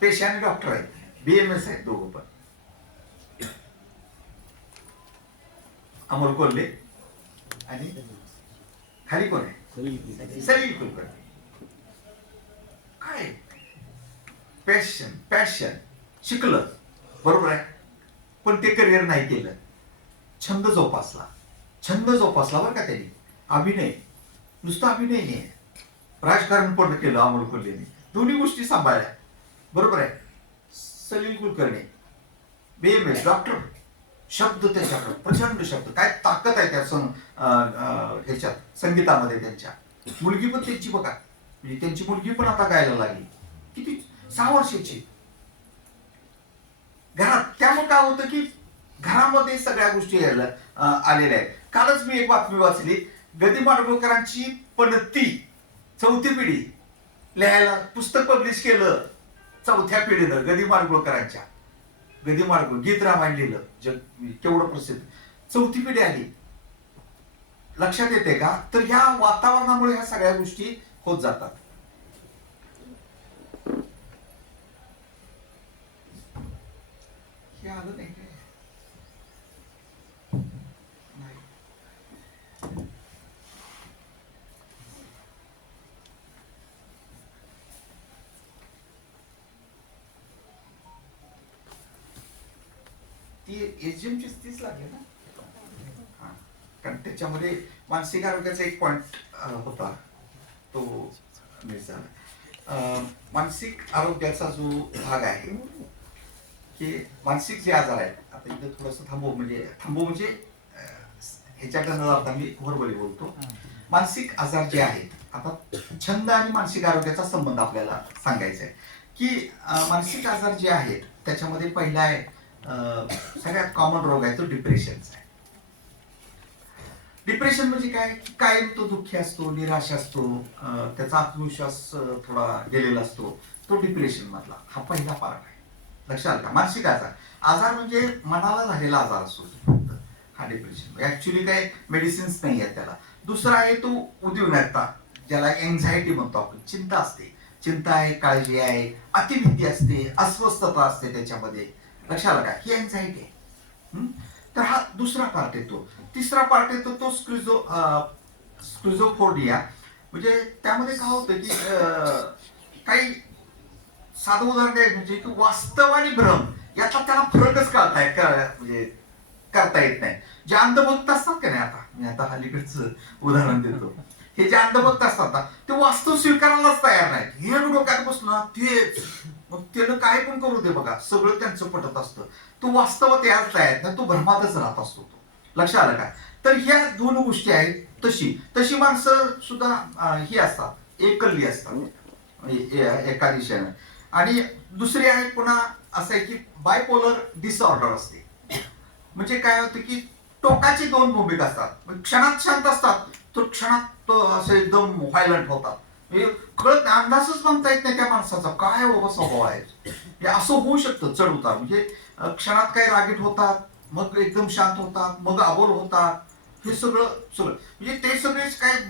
पेशा आणि डॉक्टर आहेत, BMS आहेत दोघं पण. अमोल कोल्हे आणि खाली कोण आहे, सलील कुलकर्णी. काय पॅशन शिकलं, बरोबर आहे, पण ते करिअर नाही केलं. छंद जोपासला बरं का त्यांनी. अभिनय, नुसतं अभिनय नाही, राजकारण पण केलं अमोल कोल्हेने. दोन्ही गोष्टी सांभाळल्या, बरोबर आहे. सलील कुलकर्णी BMS डॉक्टर, शब्द त्याच्याकडे प्रचंड शब्द, काय ताकद आहे त्या ह्याच्यात संगीतामध्ये. त्यांच्या मुलगी पण त्यांची बघा, म्हणजे त्यांची मुलगी पण आता गायला लागली, किती 6 वर्षाची घरात. त्यामुळे काय होतं की घरामध्ये सगळ्या गोष्टी आलेल्या आहेत. कालच मी एक बातमी वाचली, गदी माडगुळकरांची पणती 4थी पिढी लिहायला पुस्तक पब्लिश केलं 4थ्या पिढीनं. गदी माडगुळकरांच्या, गदी माडगुळ गीत रामायण लिहिलं, जग केवढं प्रसिद्ध. 4थी पिढी आली. लक्षात येते का? तर ह्या वातावरणामुळे ह्या सगळ्या गोष्टी होत जातात. हे आलं नाही काय? नाही. ती SGMचीच 30 लागली ना. हा, कारण त्याच्यामध्ये मानसिक आरोग्याचा एक पॉइंट होता, तो मिस झाला. मानसिक आरोग्याचा जो भाग आहे की मानसिक जे आजार आहेत, आता इथे थोडंसं थांबू म्हणजे ह्याच्याकडे न जाता मी बरोबर बोलतो. मानसिक आजार जे आहेत, आता छंद आणि मानसिक आरोग्याचा संबंध आपल्याला सांगायचा आहे की मानसिक आजार जे आहेत त्याच्यामध्ये पहिला आहे, सगळ्यात कॉमन रोग आहे तो डिप्रेशनचा आहे. डिप्रेशन म्हणजे काय, कायम तो दुःखी असतो, निराश असतो, त्याचा आत्मविश्वास थोडा गेलेला असतो, तो डिप्रेशन मधला हा पहिला पार्ट आहे. लक्षात आलं का? मानसिक आजार म्हणजे मनाला झालेला आजार असतो हा डिप्रेशन. ऍक्च्युली काय मेडिसिन्स नाही आहेत त्याला. दुसरा आहे तो उद्विग्नता, ज्याला एन्झायटी म्हणतो आपण. चिंता असते, चिंता आहे, काळजी आहे, अतिभीती असते, अस्वस्थता असते त्याच्यामध्ये. लक्षात आलं का? ही एन्झायटी आहे. तर हा दुसरा पार्ट येतो. तिसरा पार्ट येतो तो स्क्रिझोफ्रेनिया. म्हणजे त्यामध्ये काय होतं की काही साधं उदाहरण द्यायचं म्हणजे की वास्तव आणि भ्रम याचा त्याला फरकच म्हणजे करता येत नाही. जे अंधभक्त असतात का नाही, आता मी आता अलीकडचं उदाहरण देतो, हे जे अंधभक्त असतात ना, ते वास्तव स्वीकारायलाच तयार नाहीत. हे डोक्यात बसलं ना तेच, मग त्यानं काय पण करू दे बघा, सगळं त्यांचं पटत असतं. तो वास्तवात यायला तयार नाही, तो भ्रमातच राहत असतो तो. लक्षात आलं का? तर ह्या 2 गोष्टी आहेत. तशी माणसं सुद्धा ही असतात, एकल्ली असतात एका दिशेनं. आणि दुसरी आहे पुन्हा असं आहे की बायपोलर डिसऑर्डर असते. म्हणजे काय होतं की टोकाची 2 भूमिका असतात. क्षणात शांत असतात तर क्षणात तो असं एकदम व्हायलंट होतात. कळत अंदाजच बांधता येत नाही त्या माणसाचा काय बाबा स्वभाव आहे. हे असं होऊ शकतं चढ उतार. म्हणजे क्षणात काही रागीट होतात, मग एकदम शांत होतात, मग अबोल होतात, हे सगळं सगळं म्हणजे ते सगळे काय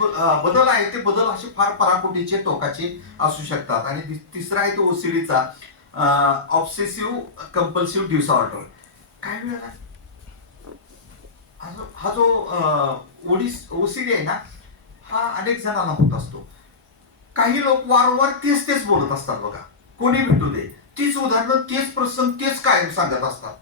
बदल आहे ते बदल असे फार पराकोटीचे टोकाचे असू शकतात. आणि तिसरा आहे तो ओसीडीचा ऑब्सेसिव्ह कंपल्सिव्ह डिसऑर्डर. काय वेळेला हा जो ओसीडी आहे ना हा अनेक जणांना होत असतो. काही लोक वारंवार तेच तेच बोलत असतात बघा, कोणी भेटू दे तीच उदाहरणं तेच प्रसंग तेच कायम सांगत असतात.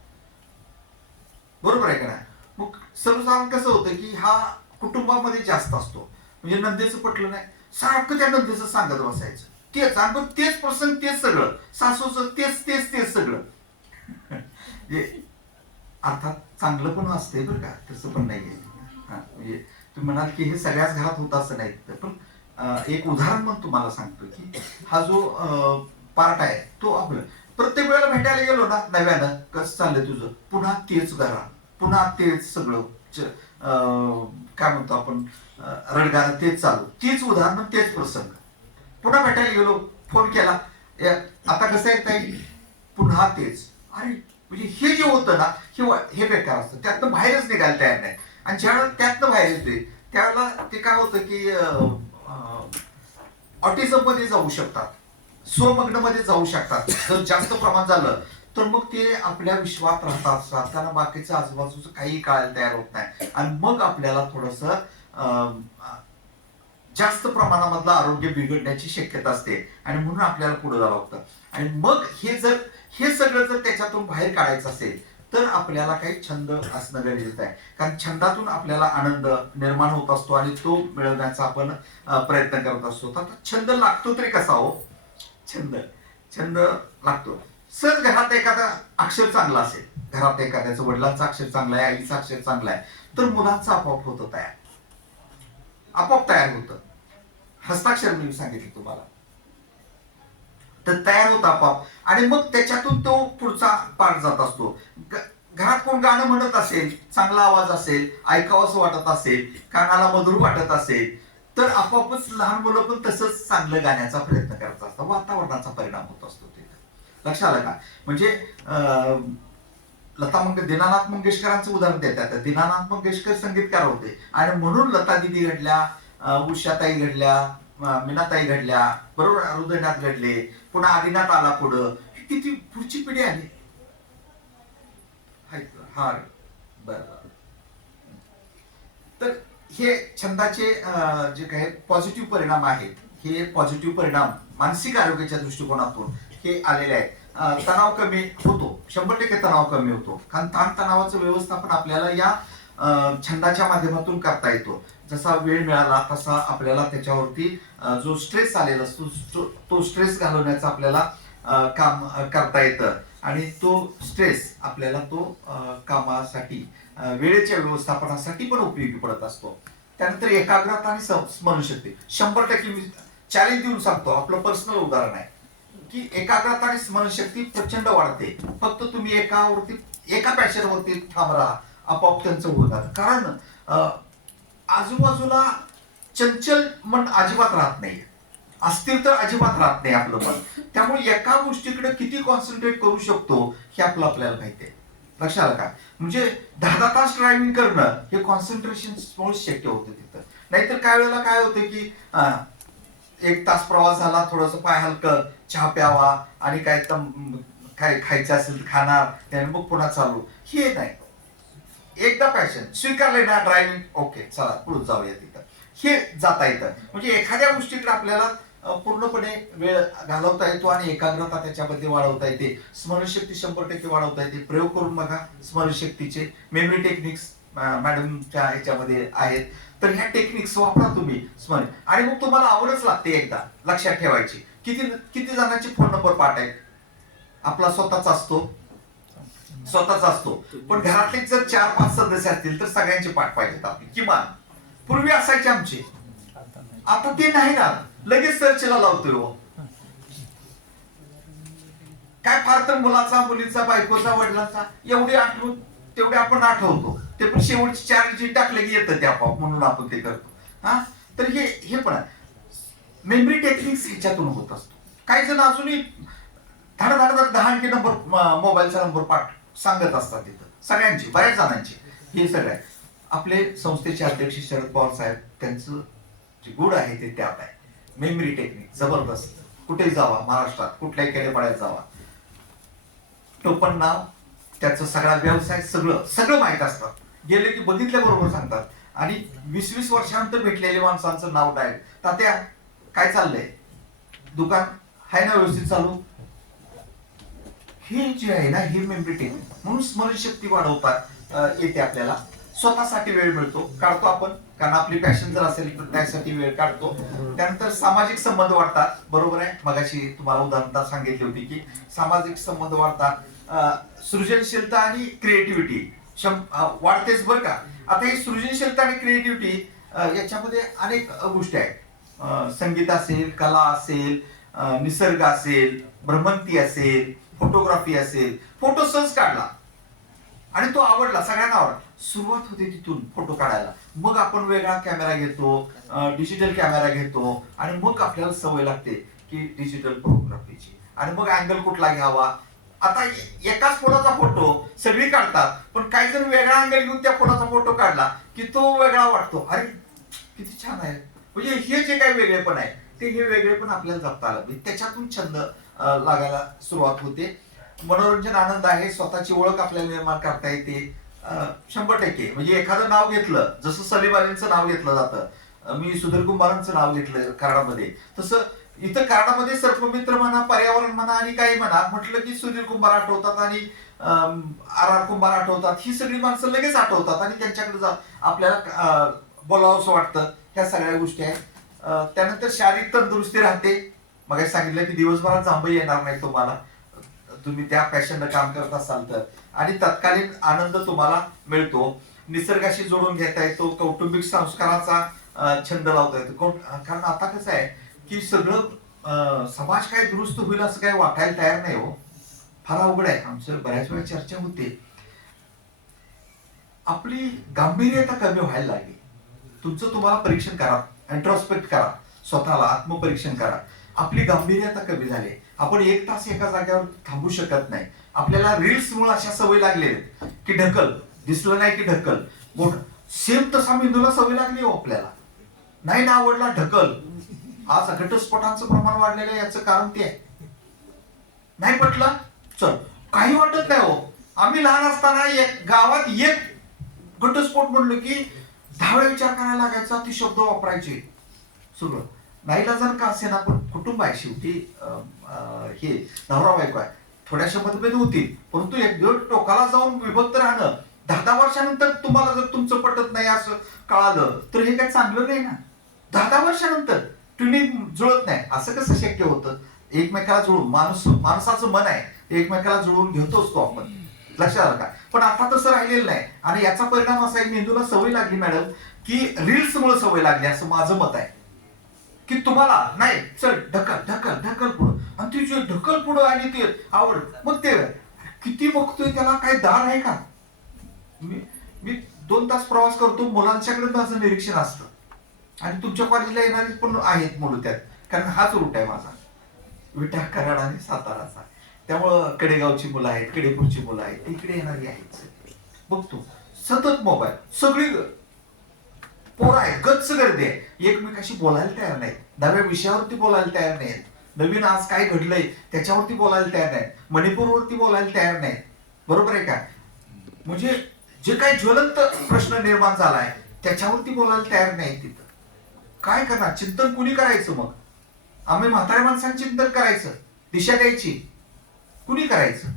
बरोबर आहे का नाही? मग सर्वसाधारण कसं होतं की हा कुटुंबामध्ये जास्त असतो. म्हणजे नंदेचं पटलं नाही सारखं त्या नंदेचं सांगत बसायचं तेच, आणि पण तेच प्रसंग तेच सगळं, सासूचं तेच तेच तेच सगळं. अर्थात चांगलं पण असतंय बरं का, तसं पण नाही आहे. म्हणजे तुम्ही म्हणाल की हे सगळ्याच घरात होत असं नाही, पण एक उदाहरण म्हणून तुम्हाला सांगतो की हा जो पार्ट आहे तो आपलं प्रत्येक वेळेला भेटायला गेलो ना नव्यानं कसं चाललंय तुझं, पुन्हा तेच घरा, पुन्हा तेच सगळं काय म्हणतो आपण रडगाणं तेच चालू, तीच उदाहरणं तेच प्रसंग. पुन्हा भेटायला गेलो, फोन केला, आता कसं आहे ताई, पुन्हा तेच. अरे म्हणजे हे जे होतं ना हे बेकार असतं, त्यातनं बाहेरच निघायला तयार नाही. आणि ज्यावेळेला त्यातनं बाहेर येते त्यावेळेला ते काय होतं की ऑटिझम मध्ये जाऊ शकतात, स्वमग्न मध्ये जाऊ शकतात. जर जास्त प्रमाण झालं तर मग ते आपल्या विश्वात राहतात, त्यांना बाकीचं आजूबाजूचं काही कळायला तयार होत नाही. आणि मग आपल्याला थोडस जास्त प्रमाणामधलं आरोग्य बिघडण्याची शक्यता असते आणि म्हणून आपल्याला पुढे जावं लागतं. आणि मग हे सगळं जर त्याच्यातून बाहेर काढायचं असेल तर आपल्याला काही छंद असणं गरजेचं आहे. कारण छंदातून आपल्याला आनंद निर्माण होत असतो आणि तो मिळवण्याचा आपण प्रयत्न करत असतो. तर छंद लागतो तरी कसा हो, छंद लागतो. सर घरात एखादा अक्षर चांगला असेल, घरात एखाद्याचं वडिलांचं अक्षर चांगलं आहे, आईचं अक्षर चांगलं आहे, तर मुलांचं आपोआप होतं आपोआप तयार होतं. हस्ताक्षर मी सांगितलं तुम्हाला तर तयार होतं आपोआप. आणि मग त्याच्यातून तो पुढचा पार्ट जात असतो. घरात कोण गाणं म्हणत असेल, चांगला आवाज असेल, ऐकावंसं वाटत असेल, कानाला मधुर वाटत असेल, तर आपोआपच लहान मुलं पण तसंच चांगलं गाण्याचा प्रयत्न करत असतात. वातावरणाचा परिणाम होत असतो. ते लक्षात आलं का? म्हणजे दीनानाथ मंगेशकरांचं उदाहरण देतात. दीनानाथ मंगेशकर संगीतकार होते आणि म्हणून लता दिदी घडल्या, उषाताई घडल्या, मीनाताई घडल्या, बरोबर, हृदयनाथ घडले, पुन्हा आदिनाथ आला पुढं. किती पुढची पिढी आली. हा बरोबर. तर हे छंदाचे जे काही पॉझिटिव्ह परिणाम आहेत, हे पॉझिटिव्ह परिणाम मानसिक आरोग्याच्या दृष्टिकोनातून हे आलेले आहेत. तणाव कमी होतो, 100% तणाव कमी होतो. कारण ताणतणावाचं व्यवस्थापन आपल्याला या छंदाच्या माध्यमातून करता येतो. जसा वेळ मिळाला तसा आपल्याला त्याच्यावरती जो स्ट्रेस आलेला असतो तो स्ट्रेस घालवण्याचा आपल्याला काम करता येतं. आणि तो स्ट्रेस आपल्याला तो कामासाठी वेळेच्या व्यवस्थापनासाठी पण उपयोगी पडत असतो. त्यानंतर एकाग्रता आणि स्मरणशक्ती 100% मी चॅलेंज देऊन सांगतो, आपलं पर्सनल उदाहरण आहे की एकाग्रता आणि स्मरणशक्ती प्रचंड वाढते. फक्त तुम्ही एका पॅशनवरती ठाम राहा, आपोआप त्यांचं होणार. कारण आजूबाजूला चंचल मन अजिबात राहत नाही, अस्थिर तर अजिबात राहत नाही आपलं मन. त्यामुळे एका गोष्टीकडे किती कॉन्सन्ट्रेट करू शकतो हे आपल्याला माहिती आहे. लक्षात आलं का? म्हणजे 10 तास ड्रायव्हिंग करणं हे कॉन्सन्ट्रेशन मुळे शक्य होतं तिथं. नाहीतर काय वेळेला काय होतं की 1 तास प्रवास झाला, थोडस पाय हलकं, चहा प्यावा आणि काय खायचं असेल तर खाणार, त्याने मग पुन्हा चालू. हे नाही, एकदा पॅशन स्वीकारले ना ड्रायव्हिंग, ओके चला पुढे जाऊया तिथं, हे जाता येतं. म्हणजे एखाद्या गोष्टीकडे आपल्याला पूर्णपणे वेळ घालवता येतो आणि एकाग्रता त्याच्यामध्ये वाढवता येते. स्मरणशक्ती 100% वाढवता येते. प्रयोग करून बघा स्मरणशक्तीचे. मेमरी टेक्निक्स मॅडमच्या ह्याच्यामध्ये आहेत, तर ह्या टेक्निक्स वापरा तुम्ही स्मरण. आणि मग तुम्हाला आवडच लागते एकदा. लक्षात ठेवायची. किती जणांचे फोन नंबर पाठ आहेत? आपला स्वतःचा असतो, पण घरातले जर 4-5 सदस्य असतील तर सगळ्यांचे पाठ पाहिजेत आपले किमान. पूर्वी असायचे आमचे, आता ते नाही ना. लगेच सर्चला लावतोय. काय फार तर मुलाचा, मुलीचा, बायकोचा, वडिलांचा एवढी आठवण तेवढे आपण आठवतो. ते पण शेवटची 4 डिजिट टाकले की येतं ते आपोआप, म्हणून आपण ते करतो. हा, तर हे पण मेमरी टेक्निक्स ह्याच्यातून होत असतो. काही जण अजूनही धड 10 अंकी नंबर, मोबाईलचा नंबर पाठ सांगत असतात तिथं, सगळ्यांची, बऱ्याच जणांची. हे सगळं आपले संस्थेचे अध्यक्ष शरद पवार साहेब, त्यांचं जे गुण आहे ते त्यात आहे. मेमरी टेक्निक जबरदस्त. कुठेही जावा महाराष्ट्रात, कुठल्याही खेडेपाड्यात जावा, टोपण नाव, त्याचं सगळा व्यवसाय, सगळं सगळं माहीत असतं. गेले की बघितल्याबरोबर सांगतात. आणि 20-20 वर्षानंतर भेटलेल्या माणसांचं नाव डायरेक्ट, तात्या काय चाललंय, दुकान आहे ना व्यवस्थित चालू. हे जे आहे ना, हे मेमरी टेक्निक. म्हणून स्मरणशक्ती वाढवतात येते आपल्याला. स्वतःसाठी वेळ मिळतो, काढतो आपण, कारण आपली पॅशन जर असेल तर त्यासाठी वेळ काढतो. त्यानंतर सामाजिक संबंध वाढतात. बरोबर आहे, मगाशी तुम्हाला उदाहरणता सांगितली होती की सामाजिक संबंध वाढतात. सृजनशीलता आणि क्रिएटिव्हिटी वाढतेच बरं का. आता ही सृजनशीलता आणि क्रिएटिव्हिटी याच्यामध्ये अनेक गोष्टी आहेत. संगीत असेल, कला असेल, निसर्ग असेल, भ्रमंती असेल, फोटोग्राफी असेल. फोटो सहज काढला आणि तो आवडला, सगळ्यांना आवडला, सुरुवात होते तिथून फोटो काढायला. मग आपण वेगळा कॅमेरा घेतो, डिजिटल कॅमेरा घेतो, आणि मग आपल्याला सवय लागते की डिजिटल फोटोग्राफीची. आणि मग अँगल कुठला घ्यावा. आता एकाच फोटोचा फोटो सगळी काढतात, पण काही जण वेगळा अँगल घेऊन त्या फोटोचा फोटो काढला की तो वेगळा वाटतो. अरे किती छान आहे. म्हणजे हे जे काही वेगळेपण आहे ते हे वेगळेपण आपल्याला जपता आलं. त्याच्यातून छंद लागायला सुरुवात होते. मनोरंजन आनंद आहे. स्वतःची ओळख आपल्याला निर्माण करता येते 100%. म्हणजे एखादं नाव घेतलं, जसं सलीम अलींचं नाव घेतलं जातं, मी सुधीर कुंभारांचं नाव घेतलं कराडामध्ये, तसं इथं कराडामध्ये सर्पमित्र म्हणा, पर्यावरण म्हणा आणि काही म्हणा म्हटलं की सुधीर कुंभार आठवतात आणि RR कुंभार आठवतात. ही सगळी माणसं लगेच आठवतात आणि त्यांच्याकडे आपल्याला बोलावं असं वाटतं. ह्या सगळ्या गोष्टी आहेत. त्यानंतर शारीरिक तंदुरुस्ती राहते. मग सांगितलं की दिवसभरात जांभई येणार नाही तुम्हाला, तुम्ही त्या पॅशननं काम करत असाल तर. आणि तत्कालीन आनंद तुम्हाला मिळतो. निसर्गाशी जोडून घेता येतो. कौटुंबिक संस्काराचा छंद लावता येतो. कारण आता कसं आहे की सगळं समाज काय दुरुस्त होईल असं काय वाटायला तयार नाही हो. फार अवघड आहे. आमचं बऱ्याच वेळा चर्चा होते. आपली गांभीर्यता कमी व्हायला लागली. तुमचं तुम्हाला परीक्षण करा, इंट्रोस्पेक्ट करा, स्वतःला आत्मपरीक्षण करा. आपली गांभीर्यता कमी झाली. आपण 1 तास एका जागेवर थांबू शकत नाही. आपल्याला रील्स मुळे अशा सवय लागले की ढकल, दिसलं नाही की ढकल. सेम तसा मेंदूला सवय लागली हो आपल्याला. नाही ना आवडला ढकल. आज घटस्फोटांचं प्रमाण वाढलेलं आहे, याचं कारण ते आहे. नाही पटलं चल, काही वाटत नाही हो. आम्ही लहान असताना गावात एक घटस्फोट म्हणलं की 10 वेळा विचार करायला लागायचा, ती शब्द वापरायचे सगळं. नाहीला जर का असे ना, पण कुटुंब आहे शेवटी. हे नवरा बायको आहे, थोड्याशा मतभेद होतील, परंतु एक टोकाला जाऊन विभक्त राहणं 10 वर्षानंतर तुम्हाला जर तुमचं पटत नाही असं कळालं तर हे काही चांगलं नाही ना. 10 वर्षानंतर तुम्ही जुळत नाही असं कसं शक्य होतं. एकमेकाला जुळून माणसाचं मन आहे, एकमेकाला जुळवून घेतोच तो आपण, लक्षात आलं का. पण आता तसं राहिलेलं नाही. आणि याचा परिणाम असा आहे, मेंदूला सवय लागली मॅडम की रील्स मुळे सवय लागली असं माझं मत आहे. की तुम्हाला नाही चल ढकल ढकल ढकल पुढं, आणि ती जे ढकल पुढं आणि ते आवड, मग ते किती बघतोय, त्याला काही दार आहे का. मी 2 तास प्रवास करतो, मुलांच्याकडे माझं निरीक्षण असतं. आणि तुमच्या कॉलेजला येणारी पण आहेत मुलं त्यात, कारण हाच रूट आहे माझा, विटा, कराड आणि साताराचा. त्यामुळं कडेगावची मुलं आहेत, कडेपूरची मुलं आहेत, इकडे येणारी आहेत. बघतो सतत मोबाईल, सगळी पोरं आहे, गच्च गर्दी आहे. एकमेकाशी बोलायला तयार नाहीत, नव्या विषयावरती बोलायला तयार नाहीत, नवीन आज काय घडलंय त्याच्यावरती बोलायला तयार नाहीत, मणिपूरवरती बोलायला तयार नाहीत. बरोबर आहे का. म्हणजे जे काही ज्वलंत प्रश्न निर्माण झालाय त्याच्यावरती बोलायला तयार नाही. तिथं काय करणार, चिंतन कुणी करायचं. मग आम्ही म्हाताऱ्या माणसांनी चिंतन करायचं, दिशा द्यायची कुणी करायचं.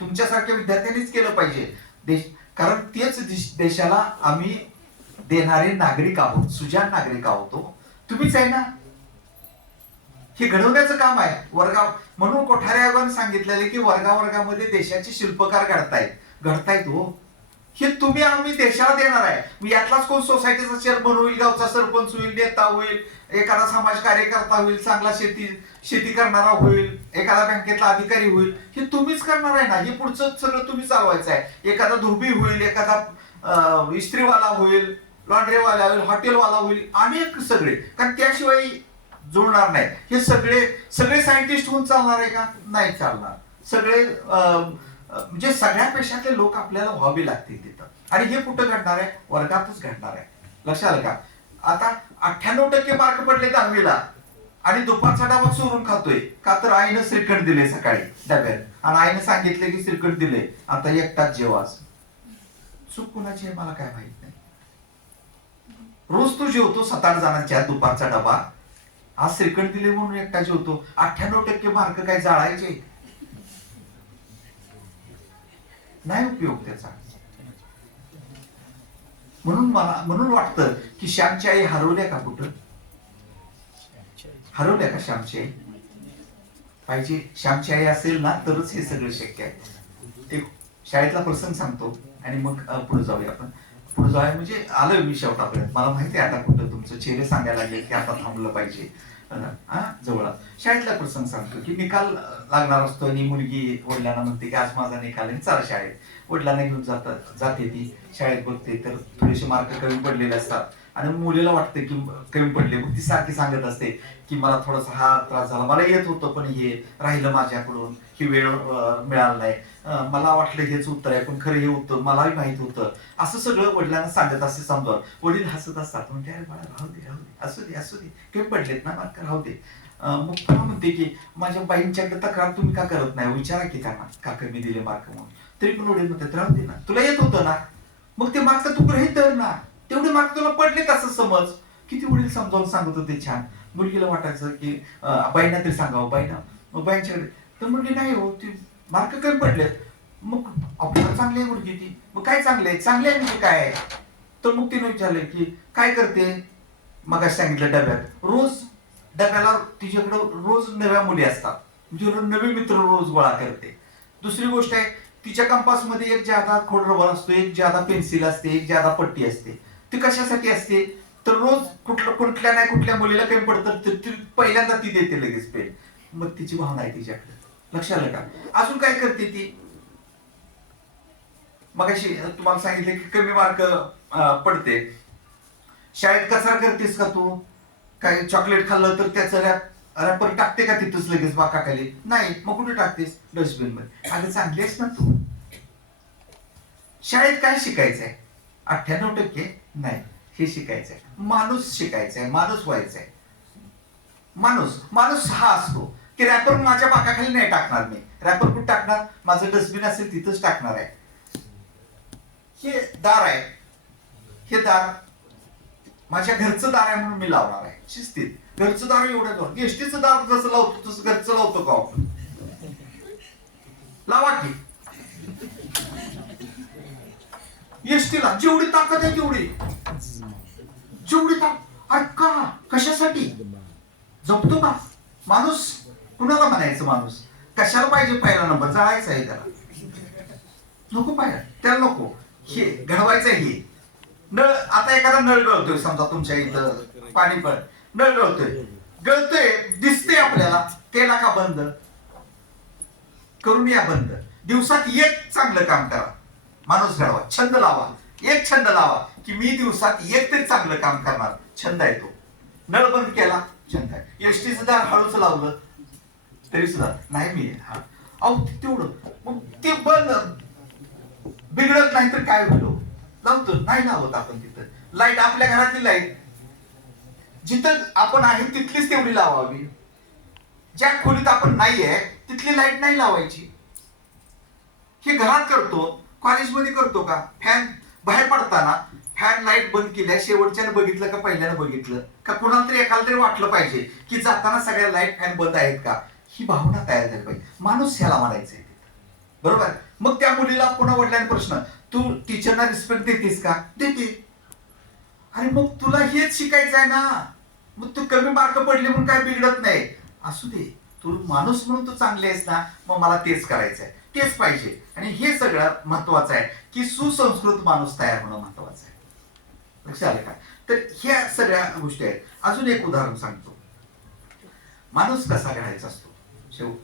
तुमच्यासारख्या विद्यार्थ्यांनीच केलं पाहिजे. कारण तेच देशाला आम्ही देणारे नागरिक आहोत, सुजाण नागरिक आहोत. तुम्हीच आहे ना. हे घडवण्याचं काम आहे वर्गा. म्हणून कोठारे आयोगाने सांगितलेलं की वर्गावर्गामध्ये देशाचे शिल्पकार घडतायत हो. हे तुम्ही आम्ही देशाला देणार आहे. यातलाच कोण सोसायटीचा चेअरमन होईल, गावचा सरपंच होईल, नेता होईल, एखादा समाज कार्यकर्ता होईल, चांगला शेती करणारा होईल, एखादा बँकेतला अधिकारी होईल, हे तुम्हीच करणार आहे ना. हे पुढचं सगळं तुम्ही चालवायचं आहे. एखादा धुबी होईल, एखादा इस्त्रीवाला होईल, लॉन्ड्रीवाला होईल, हॉटेलवाला होईल, अनेक सगळे. कारण त्याशिवाय जुळणार नाही. हे सगळे सायंटिस्ट होऊन चालणार आहे का, नाही चालणार. सगळे म्हणजे सगळ्या पेशातले लोक आपल्याला व्हावे लागतील तिथं. आणि हे कुठं घडणार आहे? वर्गातच घडणार आहे. लक्षात आलं का? आता 98% मार्क पडले 10वीला आणि दुपारचा डबा चोरून खातोय का? तर आईनं श्रीखंड दिले सकाळी डब्यात, आणि आईनं सांगितले की श्रीखंड दिले, आता एकटाच जेवास. चूक कुणाची आहे मला काय माहित नाही. रोज तू जेवतो 7-8 जणांच्या दुपारचा डबा, आज श्रीखंड दिले म्हणून एकटा जेवतो. 98% मार्क काय जाळायचे? नाही उपयोग त्याचा. म्हणून वाटतं की श्यामची आई हरवल्या का? कुठं हरवल्या का श्यामची आई? पाहिजे श्यामची आई असेल ना तरच हे सगळं शक्य आहे. एक शाळेतला प्रसंग सांगतो आणि मग पुढे जाऊया आपण. पुढे जाऊया म्हणजे आलोय मी शेवटापर्यंत. मला माहिती आहे आता कुठं तुमचं चेहरे सांगायला लागेल की आता थांबलं पाहिजे. जवळ शाळेतला प्रसंग सांगतो की निकाल लागणार असतो आणि मुलगी वडिलांना म्हणते की आज माझा निकाल आहे, चला शाळेत. वडिलांना घेऊन जाते ती शाळेत. बघते तर थोडेसे मार्क कमी पडलेले असतात आणि मुलीला वाटते की कमी पडले. मग ती सारखी सांगत असते की मला थोडासा हा त्रास झाला, मला येत होतं पण हे राहिलं माझ्याकडून, ही वेळ मिळाला नाही, मला वाटलं हेच उत्तर आहे पण खरं हे उत्तर मलाही माहित होतं. असं सगळं वडिलांना सांगत असते समजावून. वडील हसत असतात, म्हणते अरे बाळा राहू दे राहू दे, असू दे असू दे, कमी पडलेत ना मार्क, राहू दे. मग पुन्हा म्हणते की माझ्या बाईंच्याकडे तक्रार तुम्ही का करत नाही, विचारा की त्यांना का कमी दिले मार्क म्हणून. तरी पण वडील म्हणतात राहू दे ना, तुला येत होतं ना, मग ते मार्क तू गृहीत धर ना, तेवढे मार्क तुला पडलेत असं समज. किती वडील समजावून सांगत होते छान. मुलगीला वाटायचं की बाईंना तरी सांगावं, बाईंना. मग बाईंच्याकडे तर मुलगी नाही हो, ती मार्क कमी पडलेत. मग आपल्याला चांगली आहे मुलगी ती, मग काय चांगले आहे, चांगले आहे म्हणजे काय? तर मग तिने विचारलं की काय करते? मग सांगितलं डब्यात रोज डब्याला तिच्याकडे रोज नव्या मुली असतात, म्हणजे नवे मित्र रोज गोळा करते. दुसरी गोष्ट आहे तिच्या कंपास मध्ये एक ज्यादा खोड रबर असतो, एक ज्यादा पेन्सिल असते, एक ज्यादा पट्टी असते. ती कशासाठी असते? तर रोज कुठल्या नाही कुठल्या मुलीला कमी पडतं ती पहिल्यांदा ती देते लगेच पेन. मग तिची भावना आहे तिच्याकडे. लक्षात आलं का? अजून काय करते ती? मग अशी तुम्हाला सांगितलं की कमी मार्क पडते, शाळेत कचरा करतेस का तू? काही चॉकलेट खाल्लं तर त्याचं रॅपर टाकते का तिथंच लगेच बाकाखाली? नाही. मग कुठे टाकतेस? डस्टबिन मध्ये. अगं चांगली आहेस ना तू. शाळेत काय शिकायचंय? 98% नाही, हे शिकायचंय, माणूस शिकायचंय, माणूस व्हायचंय. माणूस हा असतो की रॅपर माझ्या बाकाखाली नाही टाकणार मी. रॅपर कुठे टाकणार? माझं डस्टबिन असेल तिथंच टाकणार आहे. हे दार आहे, हे दार माझ्या घरचं दार आहे म्हणून मी लावणार आहे शिस्तीत. घरचं दार एवढं, एसटीचं दार जसं लावतो तसं घरचं लावतो का आपण? लावा की. एसटीला जेवढी ताकद आहे तेवढी अरे का? कशासाठी? जपतो का माणूस? कुणाला म्हणायचं माणूस? कशाला पाहिजे पहिला नंबर? जायचं आहे त्याला, नको पाहिजे त्याला, नको. हे घडवायचं आहे. हे नळ, आता एखादा नळ गळतोय समजा तुमच्या इथं पाणी पण नळ गळतोय दिसते आपल्याला, केला का बंद? करून या बंद. दिवसात एक चांगलं काम करा, माणूस घडवा. छंद लावा, एक छंद लावा की मी दिवसात एक तरी चांगलं काम करणार. छंद आहे तो. नळ बंद केला, छंद आहे. एसटीचं दार हळूच लावलं तरी सुद्धा नाही मी अहो तेवढं. मग ते बंद बिघडत नाही तर काय होतो? लावतो नाही लावत आपण. तिथं लाईट, आपल्या घरातली लाईट जिथं आपण आहे तिथलीच तेवढी लावावी. ज्या खोलीत आपण नाहीये तिथली लाईट नाही लावायची. हे घरात करतो, कॉलेजमध्ये करतो का? फॅन बाहेर पडताना फॅन लाईट बंद केल्या, शेवटच्याने बघितलं का पहिल्याने बघितलं का? कुणाला तरी एखाला तरी वाटलं पाहिजे की जाताना सगळ्या लाईट फॅन बंद आहेत का? ही भावना तयार झाली पाहिजे. माणूस ह्याला म्हणायचंय, बरोबर? मग त्या मुलीला पुन्हा वडिलांनी प्रश्न, तू टीचरना रिस्पेक्ट देतेस का? देते. अरे मग तुला हेच शिकायचं आहे ना. मग तू कमी मार्क पडले म्हणून काय बिघडत नाही, असू दे. तू माणूस म्हणून तू चांगले आहेस ना, मग मला तेच करायचंय, तेच पाहिजे. आणि हे सगळं महत्वाचं आहे की सुसंस्कृत माणूस तयार होणं महत्वाचं आहे. लक्षात आलं का? तर ह्या सगळ्या गोष्टी आहेत. अजून एक उदाहरण सांगतो. माणूस कसा घडायचा असतो.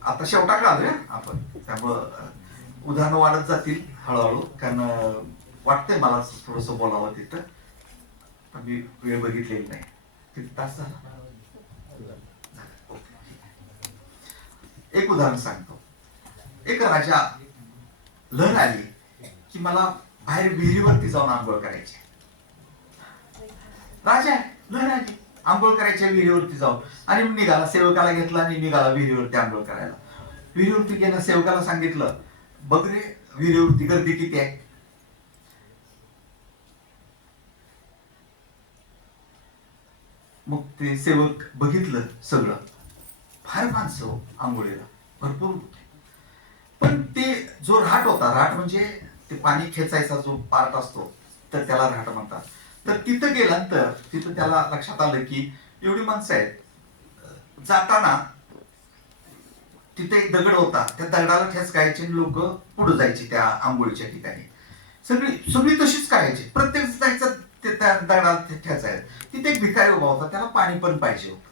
आता शेवटाकडे आलोय आपण, त्यामुळं उदाहरणं वाढत जातील हळूहळू, कारण वाटतंय मला थोडस बोलावं तिथं. पण मी वेळ बघितलेली नाही. किती तास झाला? एक उदाहरण सांगतो. एक राजा लहर आली की मला बाहेर विहिरीवरती जाऊन आंघोळ करायची. राजा लहर आली आंघोळ करायच्या विहिरीवरती जाऊन, आणि निघाला, सेवकाला घेतला आणि निघाला विहिरीवरती आंघोळ करायला. विहिरीवरती गेला, सेवकाला सांगितलं बघ रे विहिरीवरती गर्दी किती आहे. मग ते सेवक बघितलं सगळं, फार माणसं आंघोळीला भरपूर होते. पण ते जो रहाट होता, रहाट म्हणजे ते पाणी खेचायचा जो पार्ट असतो तर त्याला रहाट म्हणतात. तर तिथं गेल्यानंतर तिथं त्याला लक्षात आलं की एवढी माणसं आहेत. जाताना तिथे एक दगड होता, त्या दगडाला ठेचकायचे लोक पुढे जायचे त्या आंघोळीच्या ठिकाणी. सगळी सगळी तशीच करायची, प्रत्येक जायचं ते त्या दगडाला ठेचायचं. तिथे एक भिकारी उभा होता, त्याला पाणी पण पाहिजे होतं,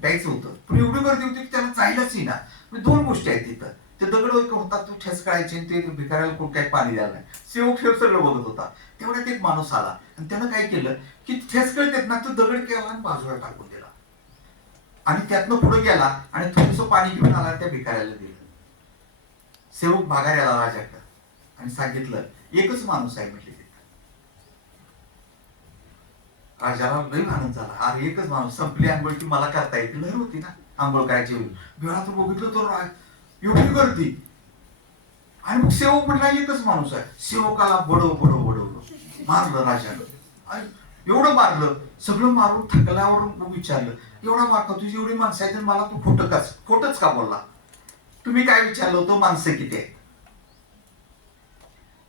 द्यायचं होतं, पण एवढी गर्दी होती की त्याला जायलाच येईना. दोन गोष्टी आहेत तिथं, ते दगड एक होता तो ठेचकायचे आणि ते भिकाऱ्याला कोण काही पाणी द्यायला नाही. सेवक सगळं बघत होता. तेवढ्यात एक माणूस आला आणि त्यानं काय केलं की ठेचकळत ना तो दगड केला आणि बाजूला टाकून दिला आणि त्यातनं पुढे गेला आणि थोडंसं पाणी घेऊन आला त्या भिकाऱ्याला दिलं. सेवक माघारी आला राजाकडे आणि सांगितलं एकच माणूस आहे म्हटले. राजाला लई आनंद झाला, अरे एकच माणूस, संपली आंघोळ की मला करता येते. लहर होती ना आंघोळ करायची. बिळातून बघितलं तर एवढी गर्दी, आणि मग सेवक म्हटला एकच माणूस आहे. सेवकाला बडवलं मारलं राजानं, आणि एवढं मारलं, सगळं मारून थकल्यावर विचारलं एवढा मारता तुझी एवढी माणसं आहेत मला तू खोटच का बोलला. तुम्ही काय विचारलं होतं, माणसं किती आहेत,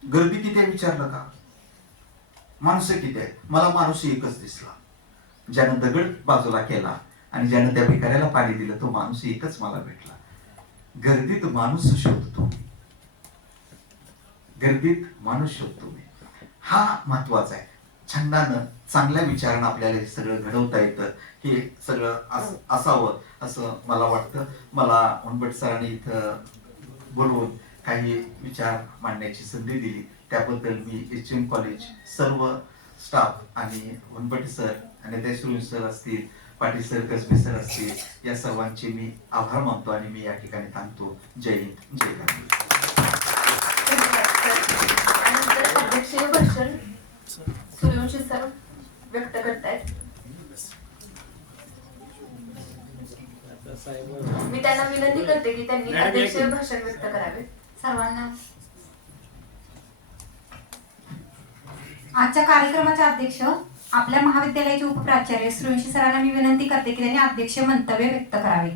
गर्दी किती आहे विचारलं का, माणसं किती आहेत. मला माणूस एकच दिसला, ज्यानं दगड बाजूला केला आणि ज्यानं त्या भिकाऱ्याला पाणी दिलं तो माणूस एकच मला भेटला. गर्दीत माणूस शोधतो, गर्दीत माणूस शोधतो मी. हा महत्वाचा आहे. छंदानं चांगल्या विचारानं आपल्याला हे सगळं घडवता येतं, हे सगळं असावं असं मला वाटतं. मला वनबट सरांनी इथं बोलवून काही विचार मांडण्याची संधी दिली त्याबद्दल मी HM कॉलेज सर्व स्टाफ आणि वनबट सर आणि ते सुरेश सर असतील, पाटील सर, कसबे सर असतील, या सर्वांचे मी आभार मानतो आणि मी या ठिकाणी थांबतो. जय हिंद, जय भारत. अध्यक्षीय भाषण सूर्यवंशी सर व्यक्त करतायत. मी त्यांना विनंती करते की त्यांनी अध्यक्षीय भाषण व्यक्त करावे. सर्वांना आजच्या कार्यक्रमाचे अध्यक्ष आपल्या महाविद्यालयाचे उपप्राचार्य सूर्यवंशी सरांना मी विनंती करते की त्यांनी अध्यक्ष मंतव्य व्यक्त करावे.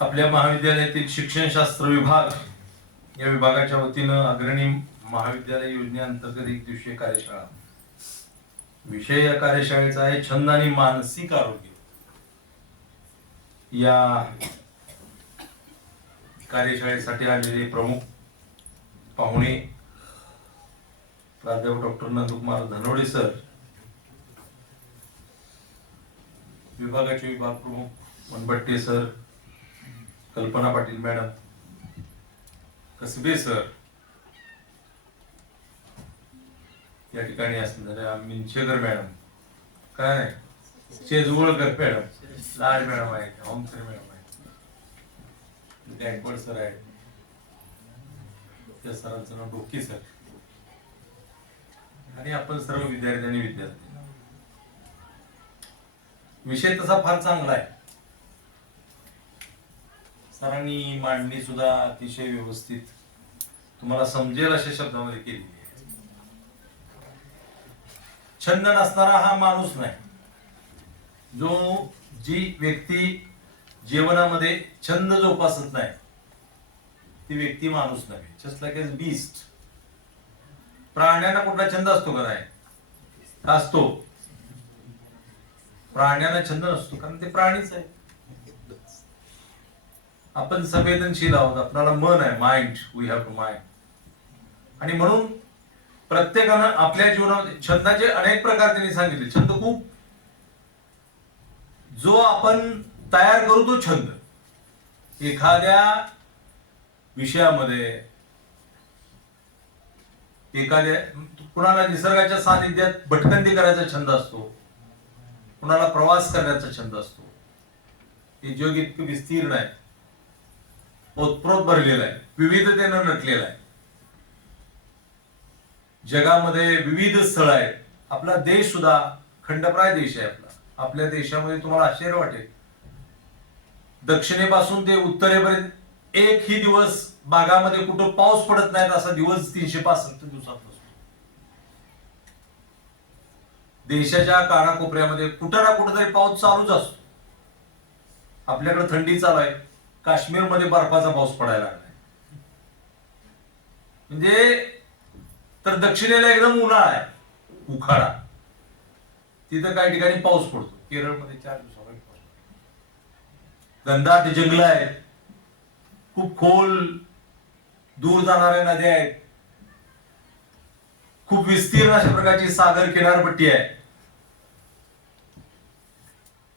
आपल्या महाविद्यालयातील शिक्षणशास्त्र विभाग या विभागाच्या वतीनं अग्रणी महाविद्यालय योजनेअंतर्गत एक दिवसीय कार्यशाळा. विषय या कार्यशाळेचा आहे छंद आणि मानसिक आरोग्य. या कार्यशाळेसाठी आलेले प्रमुख पाहुणे प्राध्यापक डॉक्टर नंदकुमार धनवडे सर, विभागाचे विभाग प्रमुख वनबट्टे सर, कल्पना पाटील मॅडम, कसबे सर, या ठिकाणी असणाऱ्या मिनशेकर मॅडम, काय शेजवळकर मॅडम, लाड मॅडम आहेत, होमसर मॅडम आहेत, गॅकबर्ड सर आहेत, त्या सरांचं नाव डोके सर, आणि आपण सर्व विद्यार्थी आणि विद्यार्थी. विषय तसा फार चांगला आहे. सरांनी मांडणी सुद्धा अतिशय व्यवस्थित तुम्हाला समजेल अशा शब्दामध्ये केली आहे. छंद नसणारा हा माणूस नाही. जी व्यक्ती जीवनामध्ये छंद जोपासत नाही ती व्यक्ती माणूस नाही. Just like as beast. प्राण्यांना कुठला छंद असतो का नाही? असतो. प्राण्यांना छंद नसतो कारण ते प्राणीच आहे. आपण संवेदनशील आहोत, आपल्याला मन आहे, mind, we have to mind. आणि म्हणून प्रत्येकानं आपल्या जीवनामध्ये छंदाचे अनेक प्रकार त्यांनी सांगितले. छंद खूप, जो आपण तयार करू तो छंद. एखाद्या विषयामध्ये, एखाद्या, कुणाला निसर्गाच्या सानिध्यात भटकंती करायचा छंद असतो, कुणाला प्रवास करण्याचा छंद असतो, हे जग इतकं विस्तीर्ण आहे, ओतप्रोत भरलेलं आहे, विविधतेनं नटलेलं आहे. जगामध्ये विविध स्थळ आहेत. आपला देश सुद्धा खंडप्राय देश आहे. आपल्या देशामध्ये तुम्हाला आश्चर्य वाटेल, दक्षिणेपासून ते उत्तरेपर्यंत एकही दिवस भागामध्ये कुठं पाऊस पडत नाही असा दिवस 365 दिवसात असतो. देशाच्या कानाकोपऱ्यामध्ये कुठं ना कुठं तरी पाऊस चालूच असतो. आपल्याकडे थंडी चालू आहे, काश्मीरमध्ये बर्फाचा पाऊस पडायला लागलाय. म्हणजे तर दक्षिणेला एकदम उन्हाळा आहे, उखाडा. तिथं काही ठिकाणी पाऊस पडतो. केरळमध्ये 4 दिवसावर पाऊस पडतो. घनदाट जंगल आहेत, खूप खोल दूर जाणाऱ्या नद्या आहेत, खूप विस्तीर्ण अशा प्रकारची सागर किनारपट्टी आहे,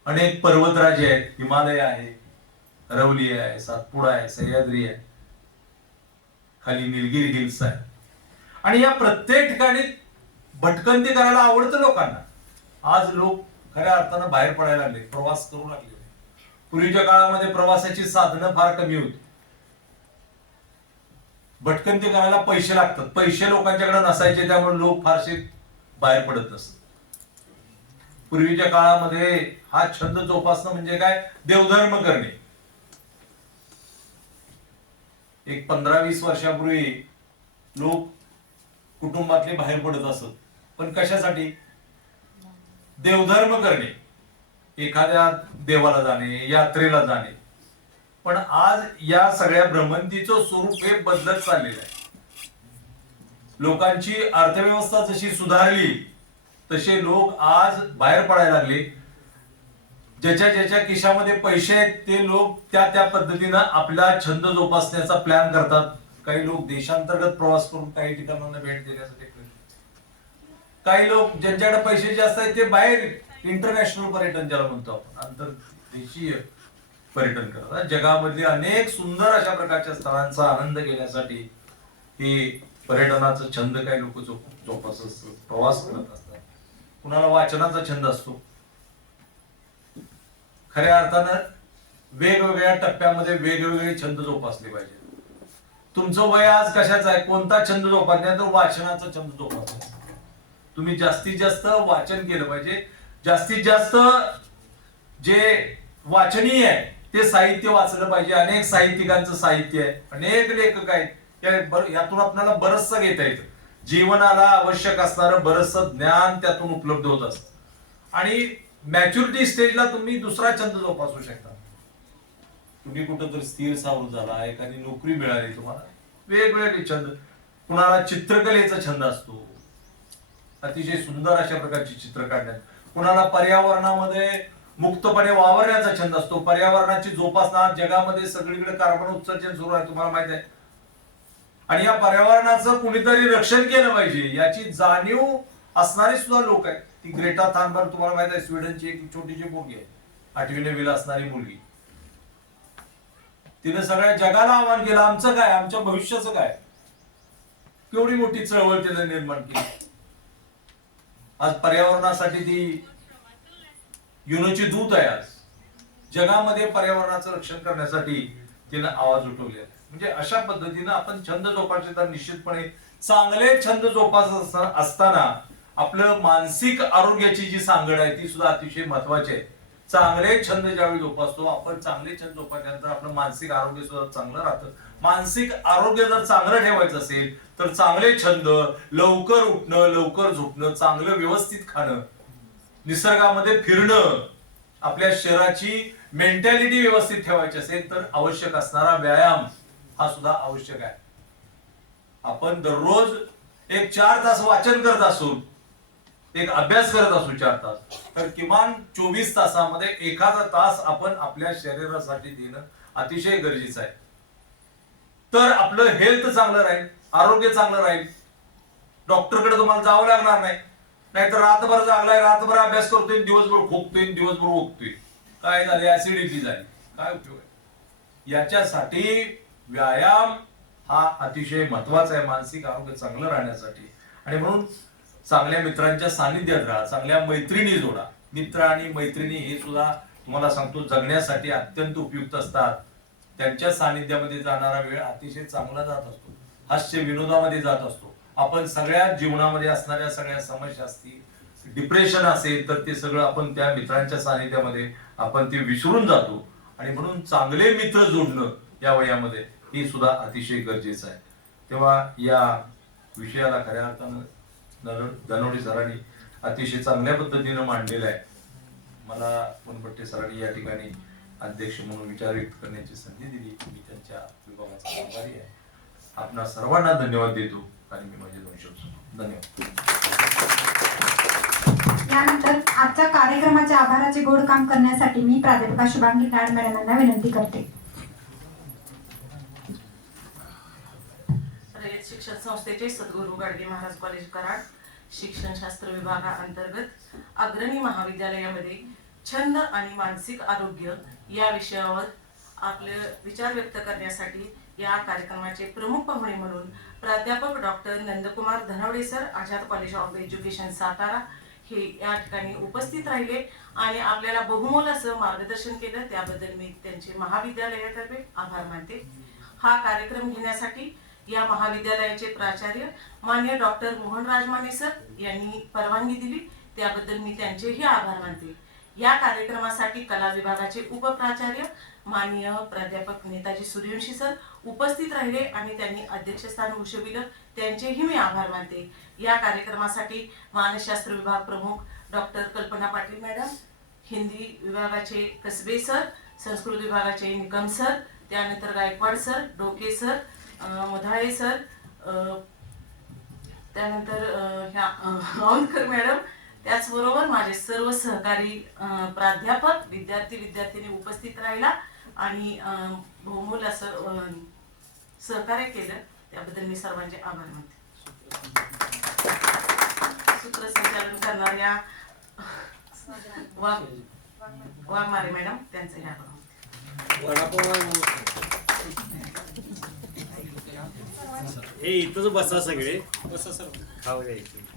अनेक पर्वतराजी आहेत, हिमालय आहे, अरवली आहे, सातपुडा आहे, सह्याद्री आहे, खाली निलगिरी हिल्स आहे. आणि या प्रत्येक ठिकाणी भटकंती करायला आवडतं लोकांना. आज लोक खऱ्या अर्थानं बाहेर पडायला लागले, प्रवास करू लागले. पूर्वीच्या काळामध्ये प्रवासाची साधनं फार कमी होती. भटकंती करायला पैसे लागतात, पैसे लोकांच्याकडे नसायचे, त्यामुळे लोक फारसे बाहेर पडत नसत. पूर्वीच्या काळामध्ये हा छंद जोपासणं म्हणजे काय, देवधर्म करणे. एक 15-20 वर्षापूर्वी लोक कुटुंबातले बाहेर पडत असत, पण कशासाठी, देवधर्म करणे, एखाद्या देवाला जाणे, यात्रेला जाणे. पण आज या सगळ्या भ्रमंतीचं स्वरूप हे बदलत चाललेलं आहे. लोकांची अर्थव्यवस्था जशी सुधारली तसे लोक आज बाहेर पडायला लागले. ज्याच्या खिशामध्ये पैसे आहेत ते लोक त्या पद्धतीनं आपला छंद जोपासण्याचा प्लॅन करतात. काही लोक देशांतर्गत प्रवास करून काही ठिकाणांना भेट देण्यासाठी, काही लोक ज्यांच्याकडे पैसे जास्त आहेत ते बाहेर इंटरनॅशनल पर्यटन ज्याला म्हणतो आपण, आंतरदेशीय पर्यटन करतात. जगामधली अनेक सुंदर अशा प्रकारच्या स्थळांचा आनंद घेण्यासाठी हे पर्यटनाचा छंद काही लोक जोपासत असतात, प्रवास करत असतात. कुणाला वाचनाचा छंद असतो. खऱ्या अर्थानं वेगवेगळ्या टप्प्यामध्ये वेगवेगळे छंद जोपासले पाहिजे. तुमचं वय आज कशाचं आहे, कोणता छंद जोपासण्याचा, तर वाचनाचा छंद जोपासण्याचा. तुम्ही जास्तीत जास्त वाचन केलं पाहिजे. जास्तीत जास्त जे वाचनीय आहे ते साहित्य वाचलं पाहिजे. अनेक साहित्यिकांचं साहित्य आहे, अनेक लेखक आहेत, यातून आपल्याला बरचसं घेता येतं. जीवनाला आवश्यक असणारं बरचसं ज्ञान त्यातून उपलब्ध होत असतं. आणि मॅच्युरिटी स्टेजला तुम्ही दुसरा छंद जोपासू शकता. तुम्ही कुठंतरी स्थिर सावध झाला, एखादी नोकरी मिळाली, तुम्हाला वेगवेगळे छंद. कुणाला चित्रकलेचा छंद असतो, अतिशय सुंदर अशा प्रकारची चित्र काढण्यात. कुणाला पर्यावरणामध्ये मुक्तपणे वावरण्याचा छंद असतो, पर्यावरणाची जोपासना. जगामध्ये सगळीकडे कार्बन उत्सर्जन सुरू आहे, तुम्हाला माहित आहे. आणि या पर्यावरणाचं कुणीतरी रक्षण केलं पाहिजे याची जाणीव असणारी सुद्धा लोक आहेत. ती ग्रेटा थॉर्नबर्ग, तुम्हाला माहित आहे, स्वीडनची एक छोटीशी मुलगी आहे, 8वी-9वी असणारी मुलगी. तिने सगळ्या जगाला आवाहन केलं, आमचं काय, आमच्या भविष्याचं काय. केवढी मोठी चळवळ तिने निर्माण केली. आज पर्यावरणासाठी ती युनोची दूत आहे. आज जगामध्ये पर्यावरणाचं रक्षण करण्यासाठी तिने आवाज उठवले. म्हणजे अशा पद्धतीनं आपण छंद जोपासता. निश्चितपणे चांगले छंद जोपासत असताना आपलं मानसिक आरोग्याची जी सांगड आहे ती सुद्धा अतिशय महत्वाची आहे. चांगले छंद ज्यावेळी जोपासतो आपण, चांगले छंद जोपासल्यानंतर आपलं मानसिक आरोग्य सुद्धा चांगलं राहतं. मानसिक आरोग्य जर चांगलं ठेवायचं असेल तर चांगले छंद, लवकर उठणं, लवकर झोपणं, चांगलं व्यवस्थित खाणं, निसर्गामध्ये फिरणं, आपल्या शरीराची मेंटॅलिटी व्यवस्थित ठेवायची असेल तर आवश्यक असणारा व्यायाम हा सुद्धा आवश्यक आहे. आपण दररोज एक 4 तास वाचन करत असू, एक अभ्यास करत असू 4 तास, तर किमान 24 तासामध्ये एखादा तास आपण आपल्या शरीरासाठी देणं अतिशय गरजेचं आहे. तर आपलं हेल्थ चांगलं राहील, आरोग्य चांगलं राहील. डॉक्टरकडे तुम्हाला जावं लागणार नाही. नाहीतर रातभर जागलाय, रातभर अभ्यास करतोय, दिवसभर खोकतोय, दिवसभर ओकतोय, काय झाले, ऍसिडिटी झाली, काय उपयोग आहे. याच्यासाठी व्यायाम हा अतिशय महत्वाचा आहे मानसिक आरोग्य चांगलं राहण्यासाठी. आणि म्हणून चांगल्या मित्रांच्या सानिध्यात राहा, चांगल्या मैत्रिणी जोडा. मित्र आणि मैत्रिणी हे सुद्धा तुम्हाला सांगतो जगण्यासाठी अत्यंत उपयुक्त असतात. त्यांच्या सानिध्यामध्ये जाणारा वेळ अतिशय चांगला जात असतो, हास्य विनोदामध्ये जात असतो. आपण सगळ्या जीवनामध्ये असणाऱ्या सगळ्या समस्या असतील, डिप्रेशन असेल, तर ते सगळं आपण त्या मित्रांच्या सानिध्यामध्ये आपण ते विसरून जातो. आणि म्हणून चांगले मित्र जोडणं या वयामध्ये हे सुद्धा अतिशय गरजेचं आहे. तेव्हा या विषयाला खऱ्या अर्थानं धनवडे सरांनी अतिशय चांगल्या पद्धतीनं मांडलेलं आहे. मला वनपट्टे सरांनी या ठिकाणी अध्यक्ष म्हणून विचार व्यक्त करण्याची संधी दिली. मी त्यांच्या विभागाचा आभारी आहे. आपणा सर्वांना धन्यवाद देतो आणि मी माझे 2 शब्द सांगतो. धन्यवाद. यानंतर आजच्या कार्यक्रमाच्या आभाराचे गोड काम करण्यासाठी मी प्राध्यापिका शुभांगी लाड मॅडमांना विनंती करते. रयत शिक्षण संस्थेचे सद्गुरू गाडगे महाराज कॉलेज कराड शिक्षणशास्त्र विभागाअंतर्गत अग्रणी महाविद्यालयामध्ये छंद आणि मानसिक आरोग्य या विषयावर आपले विचार व्यक्त करण्यासाठी या कार्यक्रमाचे प्रमुख पाहुणे म्हणून प्राध्यापक doctor Nandkumar Dhanawade sir, Azad college of education Satara हे या ठिकाणी उपस्थित राहिले आणि आपल्याला बहुमोल असं मार्गदर्शन केलं. त्याबद्दल मी त्यांचे महाविद्यालयातर्फे आभार मानते. हा कार्यक्रम घेण्यासाठी या महाविद्यालयाचे प्राचार्य माननीय डॉक्टर मोहन राजमाने सर यांनी परवानगी दिली, त्याबद्दल मी त्यांचेही आभार मानते. या कार्यक्रमासाठी कला विभागाचे उपप्राचार्य माननीय प्राध्यापक नेताजी सूर्यवंशी सर उपस्थित राहिले आणि त्यांनी अध्यक्षस्थान भूषविलं, त्यांचेही मी आभार मानते. या कार्यक्रमासाठी मानसशास्त्र विभाग प्रमुख डॉक्टर कल्पना पाटील मॅडम, हिंदी विभागाचे कसबे सर, संस्कृत विभागाचे निकम सर, त्यानंतर गायकवाड सर, डोके सर, मधाळे सर, त्यानंतर ह्या औंधकर मॅडम, त्याचबरोबर माझे सर्व सहकारी प्राध्यापक, विद्यार्थिनी उपस्थित राहिला आणि बहुमोल असं सहकार्य केलं, त्याबद्दल मी सर्वांचे आभार मानते. सूत्रसंचालन करणाऱ्या वाघमारे मॅडम, त्यांचंही आभार मानते. हे इथंच बसा सगळे, बसा सर, खाऊ द्या इथे.